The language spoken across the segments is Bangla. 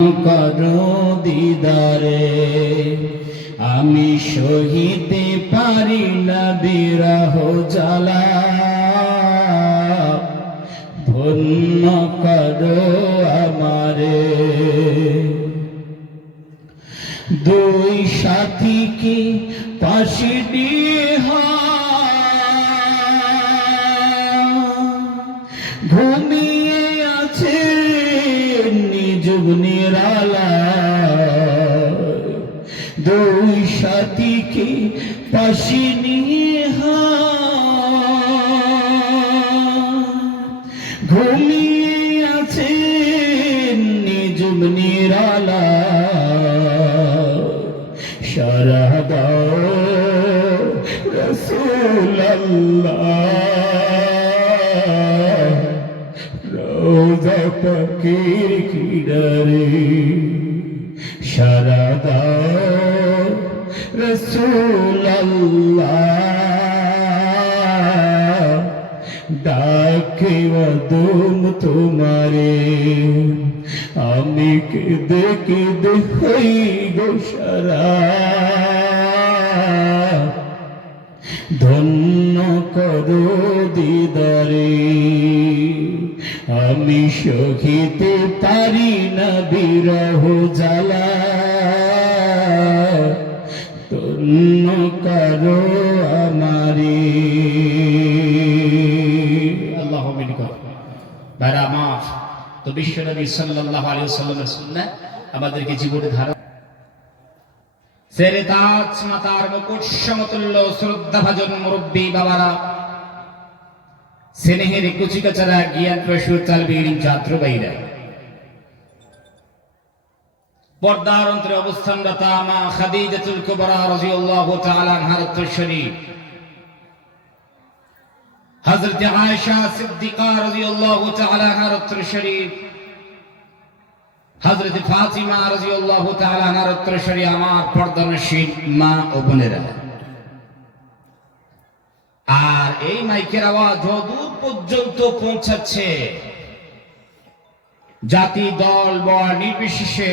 করো দিদারে আমি সহিতে পারি না বিরহ জ্বালা ধন্য করো আমারে দুই সাথী কি পাশে দিয়ে ঘুমিয়ে আছে নিযুগ নিরালা দুই সাথী কি পাশে নিয়ে ঘুমিয়ে আছে নিযুগ নিরালা সারা দাও রাসূলুল্লাহ রওজা পাকের কিনারে সারা দাও রাসূলুল্লাহ ডাকে ওদম তোমারে আমি কেঁদে কেঁদে হই গো সারা ধন্য করো দিদারে আমি সহিতে পারি না বিরহ জ্বালা ধন্য করো আমারে আল্লাহ মিন কর ভাইরা আমার তো বিশ্বনবী সাল্লাল্লাহু আলাইহি ওয়াসাল্লামের সুন্নাহ আমাদেরকে জীবনে ধারণ সেরে তাজ মাতার মুকুট সমতুল্য শ্রদ্ধাভাজন মুরব্বী বাবারা স্নেহের কুচিকাচারা জ্ঞান প্রসূর তালবীর ছাত্র ভাইরা পর্দার অন্তরে অবস্থানরত মা খাদিজাতুল কুবরা রাদিয়াল্লাহু তাআলা আনহার উত্তরসূরি হযরত আয়েশা সিদ্দিকা রাদিয়াল্লাহু তাআলা আনহার উত্তরসূরি হযরত ফাতিমা রাদিয়াল্লাহু তাআলা আনহার উত্তরসূরি আমার পর্দানশীল মা ও বোনেরা আর এই মাইকের আওয়াজ যদূর পর্যন্ত পৌঁছাচ্ছে জাতি দল বর্ণ নির্বিশেষে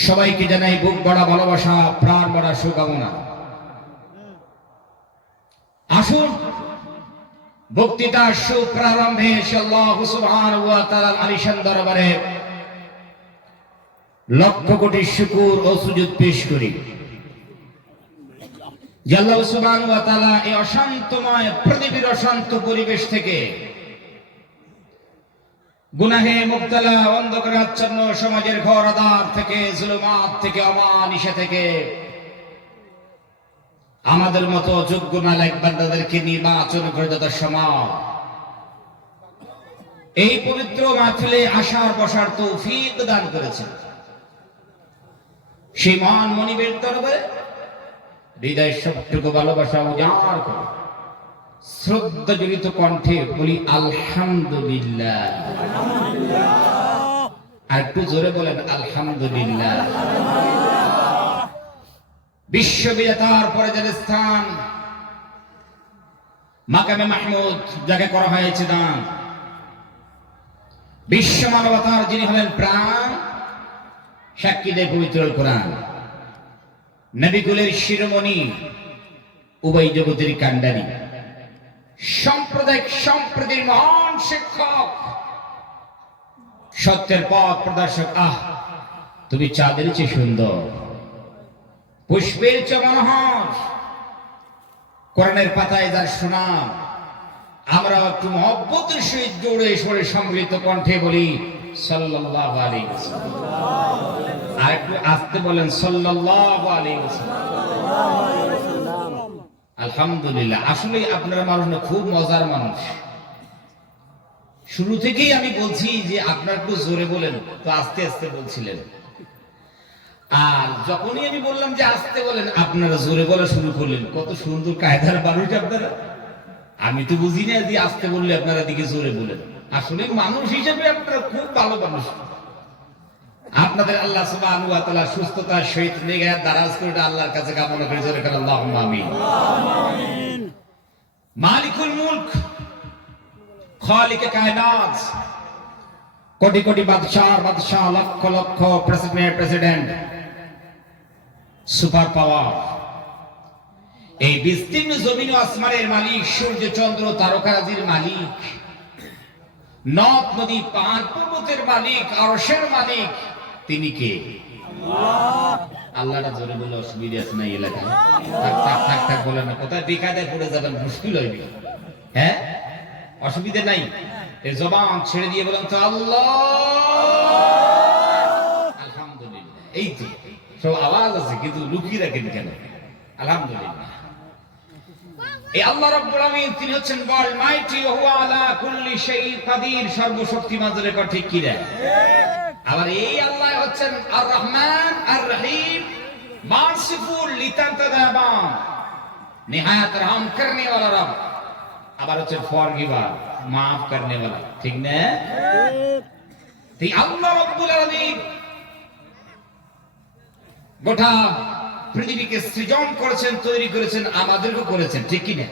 সবাইকে জানাই বুক ভরা ভালোবাসা প্রাণ ভরা শুভকামনা আসুন বক্তৃতার সুপ্রারম্ভে আল্লাহ সুবহানাহু ওয়া তাআলার আলিশান দরবারে লক্ষ কোটি শুকর ও সুজুদ পেশ করি যে আল্লাহ সুবহানাহু ওয়া তাআলা এই অশান্তময় পৃথিবীর অশান্ত পরিবেশ থেকে গুনাহে মুবতালা অন্ধকারে আচ্ছন্ন সমাজের ঘোর আঁধার থেকে জুলুমাত থেকে অমানিশা থেকে আমাদের মতো যোগ্য নালায়েক বান্দাদেরকে নির্বাচন করে দেওয়ার সময় এই পবিত্র মাহফিলে আসার বসার তৌফিক দান করেছেন সেই মহান মনিবের দরবারে হৃদয়ের সবটুকু ভালোবাসা উজাড় করে শ্রদ্ধা জড়িত কণ্ঠে বলি আলহামদুলিল্লাহ আর একটু জোরে বলেন আলহামদুলিল্লাহ বিশ্ববিজেতার পরে যে স্থান মাকামে মাহমুদ যাকে করা হয়েছে দান বিশ্ব মানবতার যিনি হলেন প্রাণ সাক্ষী দেয় পবিত্র কোরআন নবীকুলের শিরোমণি উভয় জগতের কান্ডারি সাম্প্রদায়িক সম্প্রীতির মহান শিক্ষক সত্যের পথ প্রদর্শক তুমি চাঁদের চেয়ে সুন্দর পুষ্পের চেয়ে মনোহর কোরআনের পাতায় যার সুনাম আমরা একটু মহব্বতের সহিত জোরে সরে সম্মিলিত কণ্ঠে বলি সাল্লাল্লাহু আলাইহি ওয়াসাল্লাম আর একটু আস্তে বলেন সাল্লাল্লাহু আলাইহি ওয়াসাল্লাম আলহামদুলিল্লাহ আসলে আপনারা মানুষ না খুব মজার মানুষ শুরু থেকেই আমি বলছি যে আপনারা একটু জোরে বলেন তো আস্তে আস্তে বলছিলেন আর যখনই আমি বললাম যে আস্তে বলেন আপনারা জোরে বলা শুরু করলেন কত সুন্দর কায়দার মানুষ আপনারা আমি তো বুঝি না যে আস্তে বললে আপনারা দিকে জোরে বলেন আসলে মানুষ হিসেবে আপনারা খুব ভালো মানুষ আপনাদের আল্লাহ সুবহানাহু ওয়া তাআলা সুস্থতার সহিত নেগায় দারাজ করে আল্লাহর কাছে কামনা করি জোরে করে আল্লাহুম্মা আমিন আমিন মালিকুল মুলক খালিক কায়নাত কোটি কোটি বাদশাহ, lakh lakh president, super power, এই বিস্তীর্ণ জমিন ও আসমানের মালিক, সূর্য চন্দ্র তারকারাজির মালিক, নদ নদী পাহাড় পর্বতের মালিক, আরশের মালিক, তিনি কে? আল্লাহটা জোরে বলে অসুবিধা আছে না এলাকায়? থাক বলে না, কোথায় বেকায়দায় পড়ে যাবেন, মুশকিল হইবে। হ্যাঁ, অসুবিধা নাই, এই জবান ছেড়ে দিয়ে বলেন তো আল্লাহ, আলহামদুলিল্লাহ। এই তো সব আওয়াজ আছে কিন্তু লুকিয়ে রাখেন কেন? আলহামদুলিল্লাহ। এই আল্লাহ রাব্বুল আলামিন তিনি হচ্ছেন ওয়ার্ল্ড মাইটি ওয়া হুয়া আলা কুল্লি শাইইন কাদির, সর্বশক্তিমান। জোরে কর ঠিক কি না? আবার এই আল্লাহ হচ্ছেন আর রহমান আর রহিম, মারসিফুল লিতান্তাদাবান, নিহায়াত রহম করনে वाला রব। আবার হচ্ছেন ফরগিভার, মাফ করনে वाला। ঠিক না? এই আল্লাহ রাব্বুল আলামিন গোটা পৃথিবীকে সৃজন করেছেন, তৈরি করেছেন, আমাদেরকে করেছেন। ঠিক কি না?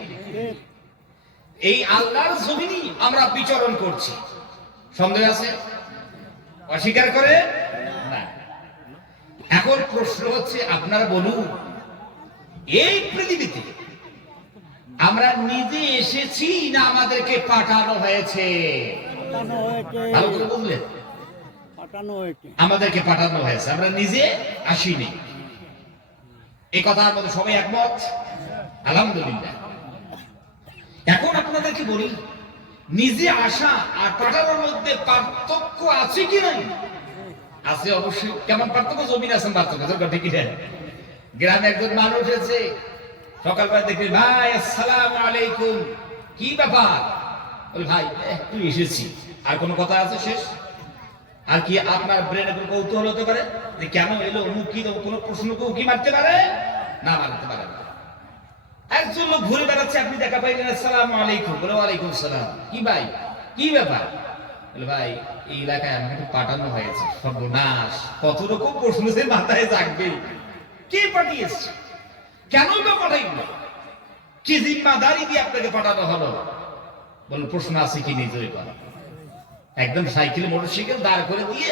এই আল্লাহর জমিনে আমরা বিচরণ করছি, সন্দেহ আছে? অস্বীকার করে না। এখন প্রশ্ন হচ্ছে, আপনারা বলুন, এই পৃথিবীতে আমরা নিজে এসেছি না আমাদেরকে পাঠানো হয়েছে? ভালো করে বললেন। আমাদেরকে পাঠানো হয়েছে, আমরা নিজে আসিনি। এই কথার মধ্যে সবাই একমত? আলহামদুলিল্লাহ। এখন আপনাদেরকে বলি, নিজে আসা আর পাঠানোর মধ্যে পার্থক্য আছে কি নাই? আছে অবশ্যই। কেমন পার্থক্য? জমিন আছেন পার্থক্য। ঠিক আছে, গ্রামে একজন মানুষ এসে সকালবেলা দেখবে, ভাই আসসালামু আলাইকুম, কি ব্যাপার? বলে, ভাই একটু এসেছি। আর কোন কথা আছে শেষ? আর কি আপনার ব্রেনে কোনো কৌতূহল হতে পারে যে কেন এলো, অমুক কি, কোনো প্রশ্ন কেউ কি মারতে পারে? না, মারতে পারে না। একজন লোক ঘুরে বেড়াচ্ছে, আপনি দেখা পাইলেন, আসসালামু আলাইকুম, বলে ওয়ালাইকুম সালাম, কি ভাই কি ব্যাপার? বলে, ভাই এই এলাকায় আমাকে একটু পাঠানো হয়েছে। সর্বনাশ, কত রকম প্রশ্ন সে মাথায় জাগবে। কে পাঠিয়েছে? কেন বা পাঠাইল? কি জিম্মাদারি দিয়ে আপনাকে পাঠানো হলো? বলে, প্রশ্ন আছে কি নেই? জয় করা। একদম সাইকেল মোটরসাইকেল দাঁড় করে দিয়ে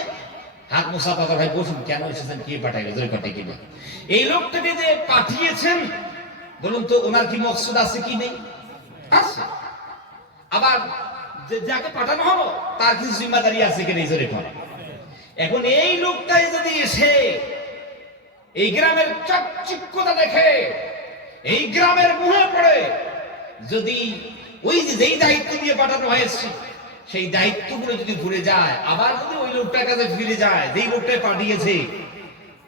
হাত মোছা কথা, ভাই বসুন, কেন এসেছেন, কে পাঠাইবে? জয় কটে কিনা? এই লোকটাকে যে পাঠিয়েছেন, বলুন তো ওনার কি মকসুদ আছে কি নেই? আছে। আবার যাকে পাঠানো হলো তার কিছু জিম্মাদারি আছে কি নেই? জোরে করে। এখন এই লোকটাই যদি এসে এই গ্রামের চাকচিক্যতা দেখে, এই গ্রামের মুহে পড়ে, যদি ওই যেই দায়িত্ব দিয়ে পাঠানো হয়েছে সেই দায়িত্বগুলো যদি ভুলে যায়, আবার যদি ওই লোকটার কাছে ফিরে যায় যেই লোকটাই পাঠিয়েছে,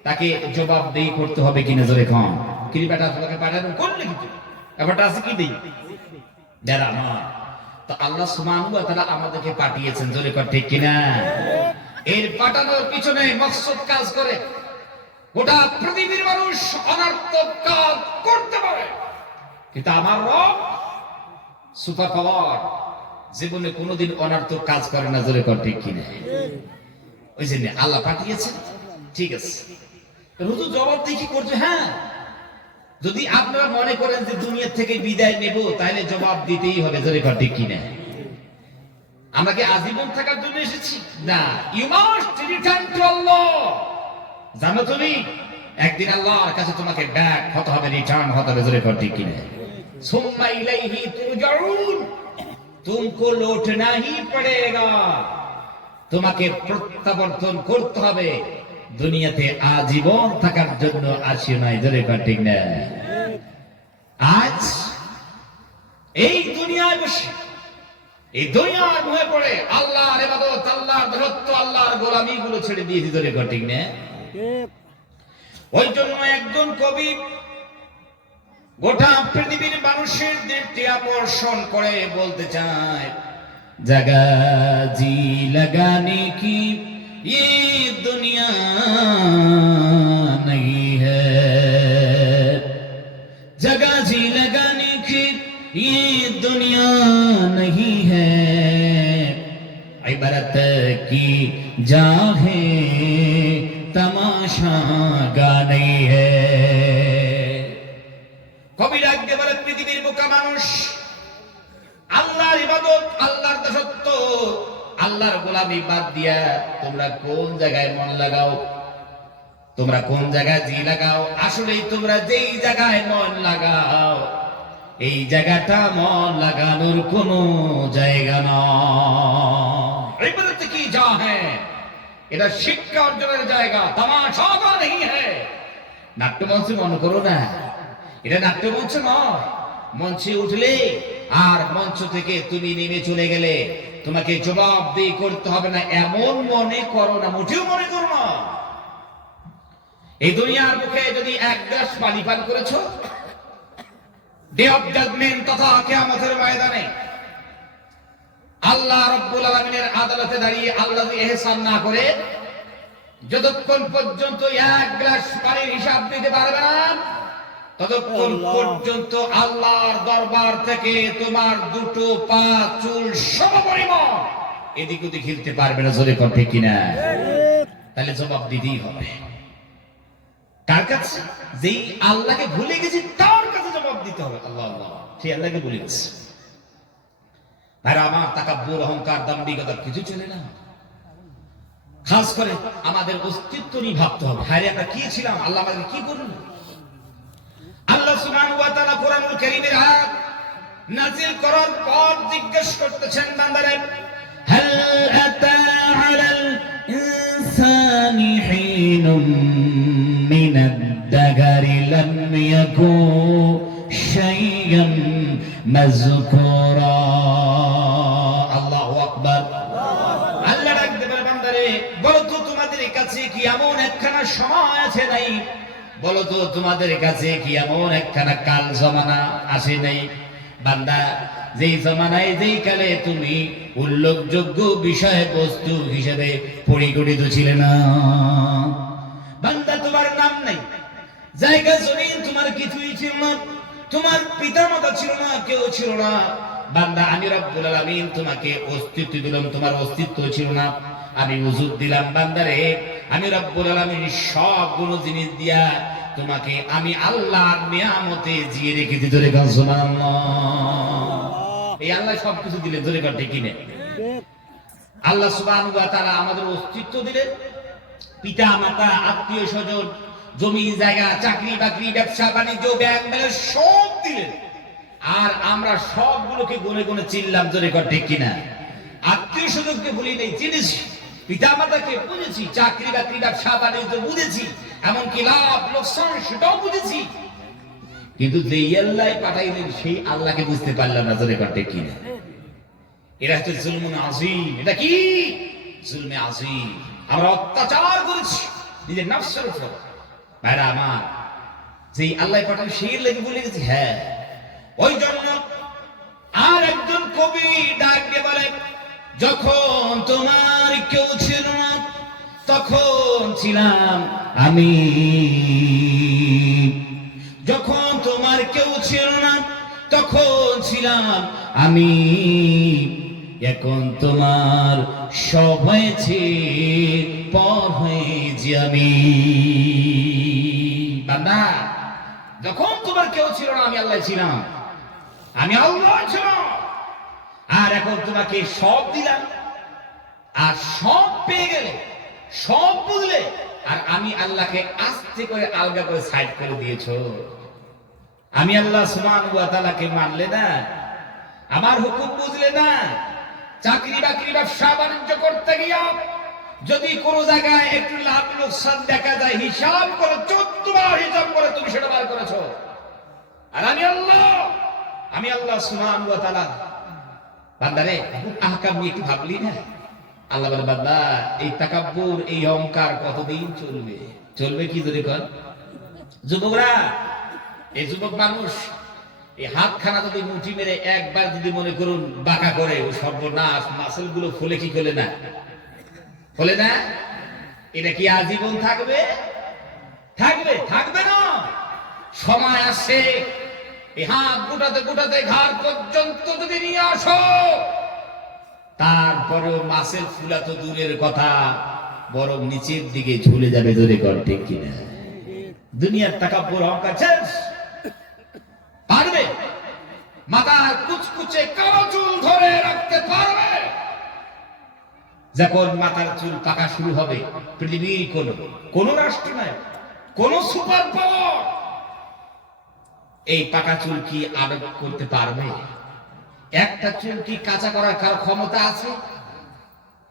তাকে জবাবদেহি করতে হবে কিনা? জোরে খান। কি বেটা, তোমাকে পাঠানো করলে কিন্তু ব্যাপারটা আছে কি নেই? যারা না, তো আল্লাহ সুবহানাহু ওয়া তাআলা আমাদেরকে পাঠিয়েছেন। জোরে কর ঠিক কিনা? এর পাঠানোর পিছনে মকসদ কাজ করে। গোটা পৃথিবীর মানুষ অনর্থক কাজ করতে পারে, কিন্তু আমার রব সুপার পাওয়ার জীবনে কোনোদিন অনর্থক কাজ করে না। জোরে কর ঠিক কিনা? ওই জন্য আল্লাহ পাঠিয়েছেন। ঠিক আছে, হুজুর জবাব দিয়ে কি করছে? হ্যাঁ, যদি আপনারা মনে করেন যে দুনিয়া থেকে বিদায় নেব, তাহলে জবাব দিতেই হবে। জোরে কর ঠিক কিনা? আমরা কি আজীবন থাকার জন্য এসেছি? না, ইউ মাস্ট রিটার্ন টু আল্লাহ। জানো তুমি, একদিন আল্লাহর কাছে তোমাকে ব্যাক হতে হবে, রিটার্ন হতে হবে। জোরে কর ঠিক কিনা? সুম্মা ইলাইহি তুরজাউন, तुमको लौटना ही पड़ेगा, তোমাকে প্রত্যাবর্তন করতে হবে। দুনিয়াতে আজীবন থাকার জন্য আসিও নাই। জোরে কর ঠিক না? আজ এই দুনিয়ায় বসে, এই দুনিয়ার মুহে পড়ে আল্লাহর ইবাদত, আল্লাহর দাসত্ব, আল্লাহর গোলামি গুলো ছেড়ে দিয়েছি। জোরে কর ঠিক না? ওই জন্য একজন কবি গোটা পৃথিবীর মানুষের দৃষ্টি আকর্ষণ করে বলতে চায়, জাগা জি লাগানে কি ये दुनिया नहीं है, जगह जी लगाने की ये दुनिया नहीं है, इबारत की जाहे तमाशा गा नहीं है। কবি ডাকতে বলে, পৃথিবীর বোকা মানুষ, আল্লাহর ইবাদত, আল্লাহর দাসত্ব, আল্লাহ আল্লাহর গোলামি বাদ দিয়া তোমরা কোন জায়গায় মন লাগাও? তোমরা কোন জায়গায় জি লাগাও? আসলে তোমরা যেই জায়গায় মন লাগাও এই জায়গাটা মন লাগানোর কোন জায়গা নয়। ইবাদত কি যা হ্যায়, এটা শিক্ষা অর্জনের জায়গা, তামাশা নেই হ্যায়। নাট্যমঞ্চে মনে করো না, এটা নাট্যমঞ্চ নয়। মঞ্চে উঠলে আর মঞ্চ থেকে তুমি নেমে চলে গেলে তোমাকে জবাবদিহি করতে হবে না, এমন মনে করো না, মোটেও মনে করো না। এই দুনিয়ার মুখে যদি এক গ্লাস পানি পান করেছো, ডে অফ জাজমেন্ট তথা কিয়ামতের ময়দানে আল্লাহ রাব্বুল আলামিনের আদালতে দাঁড়িয়ে আল্লাহ যদি ইহসান না করে যতক্ষণ পর্যন্ত এক গ্লাস পানির হিসাব দিতে পারবে না, ততক্ষণ পর্যন্ত আল্লাহর দরবার থেকে তোমার দুটো পা চুল সমপরিমাণ এদিক ওদিক হিলতে পারবে না। জোরে কণ্ঠে কিনা? তাহলে জবাব দিতেই হবে। কার কাছে? যেই আল্লাহকে ভুলে গেছি তার কাছে জবাব দিতে হবে। আল্লাহ আল্লাহ, সেই আল্লাহকে ভুলে গেছি। ভাইরা আমার, তাকাব্বুর, অহংকার, দাম্ভিকতা কিছু চলে না। খাস করে আমাদের অস্তিত্ব নিয়ে ভাবতে হবে। হায় আমরা কি ছিলাম, আল্লাহ আমাদের কি করলেন। আল্লাহ সুবহানাহু ওয়া তাআলা কোরআনুল কারীমের আয়াত নাযিল করার পর জিজ্ঞেস করতেছেন বান্দারে, হাল আতা আলাল ইনসানি হিনুম মিনাদ দাগারি লাম ইয়াকুন শাইয়ান মাযকুরা। আল্লাহু আকবার। আল্লাহ ডাকতে বলে, বান্দারে বলো তো তোমাদের কাছে কি এমন একখানা সময় আছে নাই? বলো তো তোমাদের কাছে কি এমন একখানা কাল জমানা আসে নাই? বান্দা, যেই জমানায় যেই কালে তুমি উল্লেখযোগ্য বিষয় বস্তু হিসেবে পরিগণিত ছিলে না। বান্দা, তোমার নাম নাই, জায়গা জমিন তোমার কিছুই ছিল না, তোমার পিতা মাতা ছিল না, কেউ ছিল না। বান্দা, আমি রব্বুল আলামিন তোমাকে অস্তিত্ব দিলাম, তোমার অস্তিত্ব ছিল না। আমি ওজুদ দিলাম বান্দারে, আমি রব্বুল আলামিন সবগুলো জিনিস দিয়া তোমাকে আমি আল্লাহর নিয়ামতে জিয়ে রেখেছি। ধরে গান সুবহানাল্লাহ। এই আল্লাহ সবকিছু দিলে, ধরে গান ঠিক কিনে। আল্লাহ সুবহানাহু ওয়া তাআলা আমাদের অস্তিত্ব দিলেন, পিতা মাতা, আত্মীয় স্বজন, জমি জায়গা, চাকরি বাকরি, ব্যবসা বাণিজ্য, ব্যাংক ব্যালেন্স সব দিলেন। আর আমরা সবগুলোকে গুনে গুনে চিনলাম। ধরে গান ঠিক কিনা? আত্মীয় স্বজনকে ভুলি নেই, চিনেছি। পিতা মাতাকে বুঝেছি, চাকরি বাকরি, ব্যবসা বাণিজ্য বুঝেছি, এমনকি লাভ লোকসান সেটাও বুঝেছি। কিন্তু যে আল্লাহ পাঠাইলেন সেই আল্লাহকে বুঝতে পারলাম না। জোরে কণ্ঠে কিনা? এরা হচ্ছে জুলমুন আযীম। এটা কি? জুলমে আযীম। আমরা অত্যাচার করেছি নিজের নফসের উপর। ভাইরা আমার, যেই আল্লাহ পাঠান সেই আল্লাহকে ভুলে গেছি। হ্যাঁ, ওই জন্য আর একজন কবি ডাক দিয়ে বলে, যখন তোমার কেউ ছিল না তখন ছিলাম আমি। যখন তোমার কেউ ছিল না তখন ছিলাম আমি। এখন তোমার সব হয়েছে, পর হয়েছি আমি। বান্দা, যখন তোমার কেউ ছিল না আমি আল্লাহ ছিলাম, আমি আল্লাহ ছিলাম। আর এখন তোমাকে সব দিলাম, আর সব পেয়ে গেলে, সব বুঝলে, আর আমি আল্লাহকে আস্তে করে আলগা করে সাইড করে দিয়েছো। আমি আল্লাহ সুবহানাহু ওয়া তাআলাকে মানলে না, আমার হুকুম বুঝলে না। চাকরি বাকরি, ব্যবসা বাণিজ্য করতে গিয়া যদি কোনো জায়গায় একটু লাভ লোকসান দেখা যায়, হিসাব করে 14 বার হিসাব করে তুমি সেটা বার করেছো। আর আমি আল্লাহ সুবহানাহু ওয়া তাআলা। বান্দারে, আহকাম নিয়ে একটু ভাবলি না? আল্লাহ বলে, বান্দা, এই তাকাব্বুর, এই অহংকার কতদিন চলবে? চলবে কি ধরে কর? যুবকরা, এই যুবক মানুষ এই হাতখানা যদি মুঠি মেরে একবার যদি মনে করুন বাঁকা করে, ও সর্বনাশ, মাসেল গুলো ফুলে কি খোলে না? খোলে না? এটা কি আজীবন থাকবে? থাকবে? থাকবে না। সময় আসে এই হাত গোটাতে গোটাতে ঘাড় পর্যন্ত যদি নিয়ে আসো, তারপরেও মাসেল ফুলা তো দূরের কথা, বরং নিচের দিকে ঝুলে যাবে। ধরে কর ঠিক কিনা? দুনিয়ার তাকাব্বুর, অহংকার শেষ। পারবে মাথার কুচকুচে কালো চুল ধরে রাখতে পারবে? যখন মাথার চুল পাকা শুরু হবে, পৃথিবীর কোন রাষ্ট্র নাই, কোন সুপার পাওয়ার এই পাকা চুল কি আদর করতে পারবে? একটা চুল কি কাঁচা করার কারো ক্ষমতা আছে?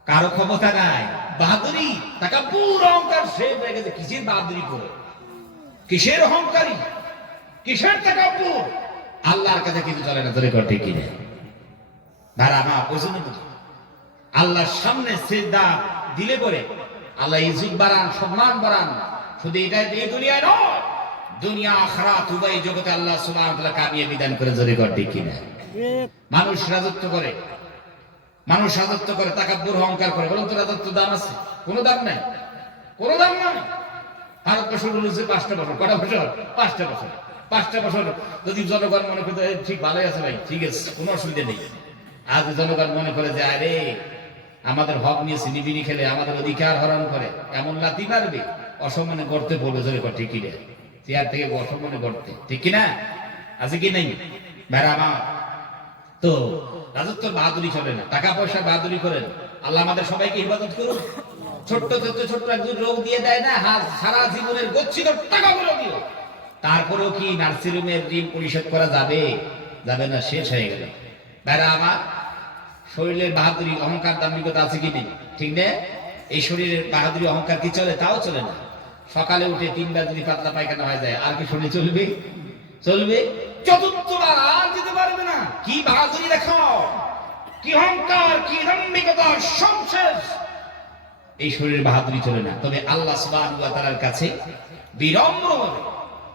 কারো ক্ষমতা নাই। বাহাদুরি, তাকাব্বুর, অহংকার শেষ হয়ে গেছে। কিসের বাহাদুরি করে, কিসের অহংকারী, কিসের তাকাব্বুর? আল্লাহর কাছে কিছু চলে না। ধরে করতে কি নেই ভাড়া মা ওজন বুঝি আল্লাহর সামনে সিজদা দিলে পরে আল্লাহ ইজ্জত বাড়ান, সম্মান বাড়ান। শুধু এটা এই দুনিয়ায় নয়, দুনিয়া আখিরাত উভয় জগতে আল্লাহ সুবহানাহু ওয়া তাআলা কামিয়ে বিধান করে। জোরে করতে কি না? মানুষ রাজত্ব করে, মানুষ রাজত্ব করে, তাকাব্বুর, অহংকার করে। বলুন তো রাজত্ব দাম আছে? কোনো দাম নাই, কোনো দাম নাই। ভারতবর্ষ বলেছে 5টা বছর। কটা বছর? 5টা বছর। 5টা বছর যদি জনগণ মনে করতে ঠিক ভালোই আছে ভাই, ঠিক আছে, কোনো অসুবিধা নেই। আজ জনগণ মনে করে যে আরে আমাদের হক নিয়ে সিনিবিনি খেলে, আমাদের অধিকার হরণ করে, এমন লাথি মারবে, অসম্মানে করতে বলবে। জোরে কর ঠিক কিনা? চেয়ার থেকে অসম্মানে করতে, ঠিক কিনা? আছে কি নেই ভাইরা আমার? তো রাজত্ব বাহাদুরি চলে না, টাকা পয়সা বাহাদুরি করেন। আল্লাহ আমাদের সবাইকে হিফাজত করুন। ছোট্ট একজন রোগ দিয়ে দেয় না, সারা জীবনের গচ্ছিত টাকাগুলো দিও, তারপরেও কি নার্সিরুমের ঋণ পরিশোধ করা যাবে? যাবে না, শেষ হয়ে গেল। ভাইরা আমার, শরীরের বাহাদুরি, অহংকার, দাম্ভিকতা আছে কি নেই? ঠিক না? এই শরীরের বাহাদুরি, অহংকার কি চলে? তাও চলে না। সকালে উঠে 3বার যদি পাতলা পায়খানা হয়ে যায়, আর কি শরীর চলবে? চলবে? চতুর্থবার আর যেতে পারবে না। কি বাহাদুরি দেখো, কি অহংকার, কি দাম্ভিকতা, সব শেষ। এই শরীরের বাহাদুরি চলে না। তবে আল্লাহ সুবহানাহু ওয়া তাআলার কাছে বিনম্রভাবে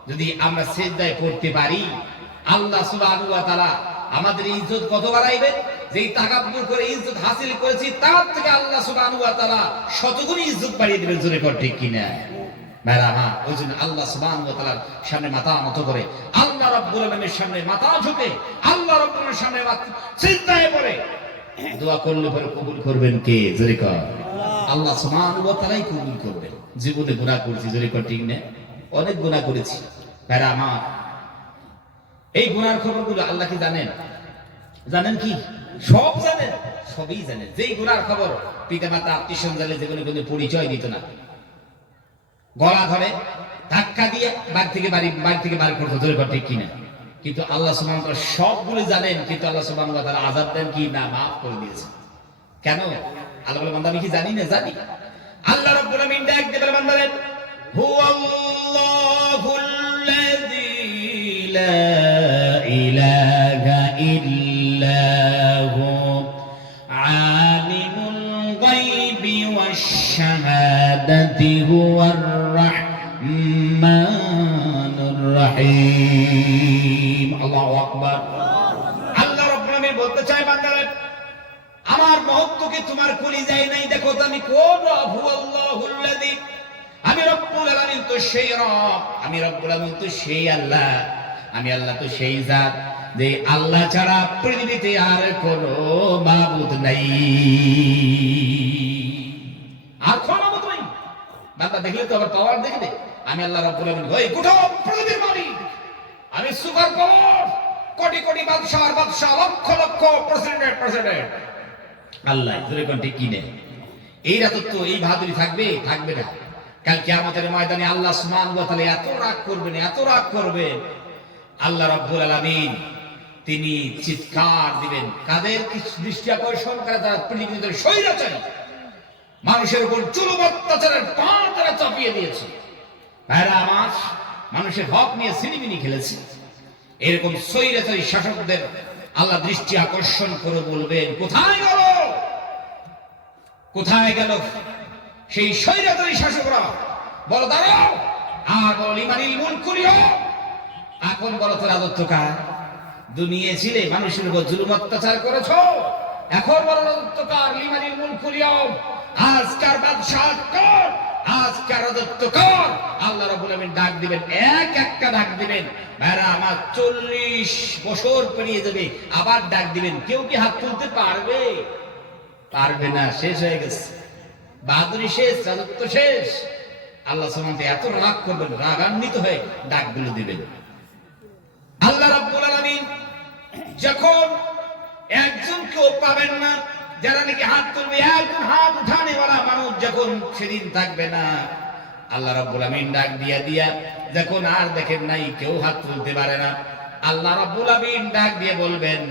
যদি আমরা সিজদায় পড়তে পারি, আল্লাহ সুবহানাহু ওয়া তাআলা আমাদের ইজ্জত কত বাড়াইবেন। যেই তাকাব্বুর করে ইজ্জত হাসিল করেছি, তার থেকে আল্লাহ সুবহানাহু ওয়া তাআলা শতগুণ ইজ্জত বাড়িয়ে দিবেন। জোরে কর ঠিক কিনা? ভাইরা আমার, ওই জন্য আল্লাহ সুবহানাহু ওয়া তাআলার সামনে মাথা নত করে, আল্লাহ রাব্বুল আলামিনের সামনে মাথা ঝুঁকে, আল্লাহ রাব্বুল আলামিনের সামনে সিজদায় পড়ে দোয়া করলে পরে কবুল করবেন কে? জোরে কর। আল্লাহ সুবহানাহু ওয়া তাআলাই কবুল করবেন। জীবনে গুনাহ করেছি, জোরে কর ঠিক না? অনেক গুনাহ করেছি ভাইরা আমার। এই গুনার খবরগুলো আল্লাহ কি জানেন? জানেন কি? সব জানেন, সবই জানেন। যেই গুনার খবর পিতা মাতা, আত্মীয় স্বজন যেগুলো কোনো পরিচয় দিত না, গলা ধরে ধাক্কা দিয়ে বাড়ি থেকে বাড়ি করতো। জোরে কর ঠিক কিনা? কিন্তু আল্লাহ সুবহানাহু ওয়া তাআলা সবগুলো জানেন। কিন্তু আল্লাহ সুবহানাহু ওয়া তাআলা আযাব দেন কি না? মাফ করে দিয়েছেন। কেন? আল্লাহ বলে, বান্দা আমি কি জানি না? জানি। আল্লাহ রাব্বুল আমিন ডাক দিয়ে বলে, বান্দারে, হুয়াল্লাহুল্লাযী লা ইলাহা ইল্লা হু আলিমুল গায়বি ওয়াশ শাহাদাতি হুয়ার রাহমানুর রহিম। আল্লাহু আকবার। আল্লাহ রাব্বুল আমিন বলতে চায়, বান্দারে, আমার মহত্বকে তোমার কলিজায় নাই। দেখো তো আমি কোন রব। হুয়াল্লাহুল্লাযী, আমি রব্বুল আলামিন তো সেই রব, আমি রব্বুল আলামিন তো সেই আল্লাহ, আমি আল্লাহ তো সেই জাত যে আল্লাহ ছাড়া পৃথিবীতে আর কোনো মাবুদ নাই। আর কোনো মাবুদ নাই। বান্দা দেখলে তো আবার পাওয়ার দেখলে, আমি আল্লাহ রব্বুল আলামিন ওই কোথাও পৃথিবীর মালিক, আমি সুপার পাওয়ার, কোটি কোটি বাদশাহ, লক্ষ লক্ষ প্রেসিডেন্ট আল্লাহ। জোরে কোন ঠিক কিনে? এই রাজত্ব, এই বাহাদুরি থাকবে? থাকবে না। কাল কিয়ামতের ময়দানে আল্লাহ সুবহানাহু ওয়া তাআলা এত রাগ করবেন, এত রাগ করবেন, আল্লাহ রাব্বুল আলামিন তিনি চিৎকার দিবেন। কাদের দৃষ্টি আকর্ষণ করে? তারা পৃথিবীতে স্বৈরাচারী মানুষের উপর জুলুম অত্যাচারের পা তারা চাপিয়ে দিয়েছে। ভাইরা আমার, মানুষের হক নিয়ে সিনিমিনি খেলেছে। এরকম স্বৈরাচারী শাসকদের আল্লাহ দৃষ্টি আকর্ষণ করে বলবেন, কোথায় গেল, কোথায় গেল সেই স্বৈরাচারী শাসকরা? বলো দাঁড়াও। আর বলো লিমানিল মুলকুল ইয়াউম, এখন বলো তো রাজত্ব কার? দুনিয়া ছিলে মানুষের উপর জুলুম অত্যাচার করেছো, এখন বলো রাজত্ব কার? লিমানিল মুলকুল ইয়াউম, আজকার বাদশাহ কার? আজকার রাজত্ব কার? আল্লাহ রাব্বুল আলামিন ডাক দিবেন, এক একটা ডাক দিবেন। ভাইরা আমার, 40 বছর পেরিয়ে যাবে, আবার ডাক দিবেন। কেউ কি হাত তুলতে পারবে? পারবে না। শেষ হয়ে গেছে, বাহাদুরি শেষ, রাজত্ব শেষ। আল্লাহ সুবহানাহু ওয়া তাআলা এত রাগ করবেন, রাগান্বিত হয়ে ডাকগুলো দিবেন। আল্লাহ রাব্বুল আলামিন যখন একজনকেও পাবেন না যারা নাকি হাত তুলবে, একজন হাত উঠানেওয়ালা মানুষ যখন সেদিন থাকবে না, আল্লাহ রাব্বুল আমিন ডাক দিয়া যখন আর দেখেন নাই কেউ হাত তুলতে পারে না, আল্লাহ রাব্বুল আমিন ডাক দিয়ে বলবেন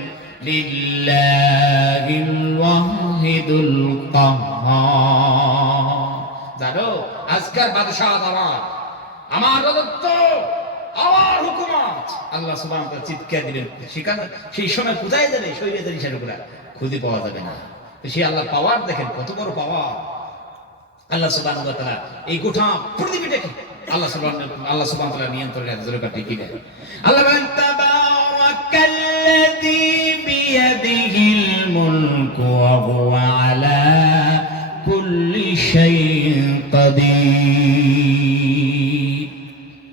লিল্লাহিল ওয়াহিদুল কাহ্হার। জানো আজকের বাদশাহ আমার রাজত্ব, আমার হুকুমত। আল্লাহ সুবহানাহু ওয়া তাআলা চিৎকার দিলেন, সেখানে সেই সময় কোথায় যাবে শরীয়তের ইশারাগুলো খুঁজে পাওয়া যাবে না। সেই আল্লাহ পাওয়ার দেখেন কত বড় পাওয়ার। আল্লাহ সুবহানাহু ওয়া তাআলা এই গোটা পৃথিবীটাকে আল্লাহ সুবহানাহু ওয়া তাআলা নিয়ন্ত্রণে রাখতে জোরে কাটে কি দেয়। আল্লাহ বলেন তাবারাকাল্লাযী বিয়াদিহিল মুলকু ওয়া হুয়া আলা কুল্লি শাইইন কাদির।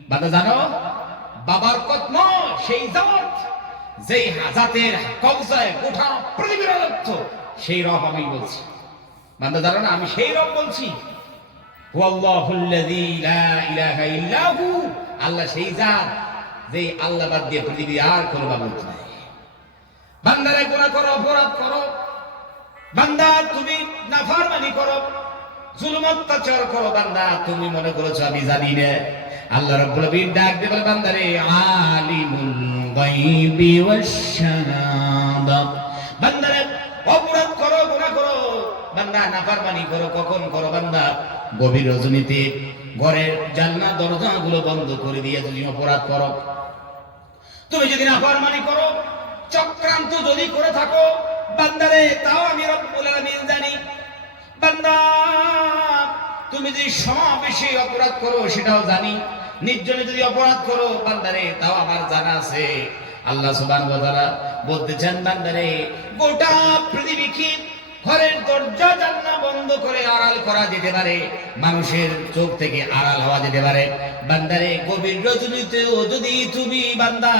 বান্দা জানো বাবার কত সেই জাত যেই জাতের কবজায় গোটা পৃথিবীর রাজত্ব, সেই রব আমি বলছি। বান্দা জানো না আমি সেই রব বলছি। হুয়াল্লাহুল্লাযী লা ইলাহা ইল্লা হু, আল্লাহ সেই জাত যেই আল্লাহ বাদ দিয়ে পৃথিবী আর কোনো মাবুদ নাই। বান্দারে গুনাহ করো, অপরাধ করো, বান্দা তুমি নাফরমানি করো, জুলুম অত্যাচার করো, বান্দা তুমি মনে করেছো আমি জানি না। আল্লাহ রাব্বুল আমিন ডাক দিয়ে বলে বান্দারে আলিমুল গায়বি ওয়াশ শাহাদা। বান্দারে অপরাধ করো, গুনাহ করো, বান্দা নাফরমানি করো, কখন করো? বান্দা গভীর রজনীতে ঘরের জানলা দরজাগুলো বন্ধ করে দিয়ে যদি অপরাধ করো, তুমি যদি নাফরমানি করো, চক্রান্ত যদি করে থাকো, বান্দারে তাও আমি রব্বুল আলামিন জানি। বান্দা তুমি যদি সমাবেশে অপরাধ করো সেটাও জানি, নির্জনে যদি অপরাধ করো বান্দারে তাও আমার জানা আছে। আল্লাহ সুবহানাহু ওয়া তাআলা বলতেছেন বান্দারে গোটা পৃথিবী কি ঘরের দরজা জানলা বন্ধ করে আড়াল করা যেতে পারে, মানুষের চোখ থেকে আড়াল হওয়া যেতে পারে। বান্দারে গভীর রজনীতেও যদি তুমি বান্দা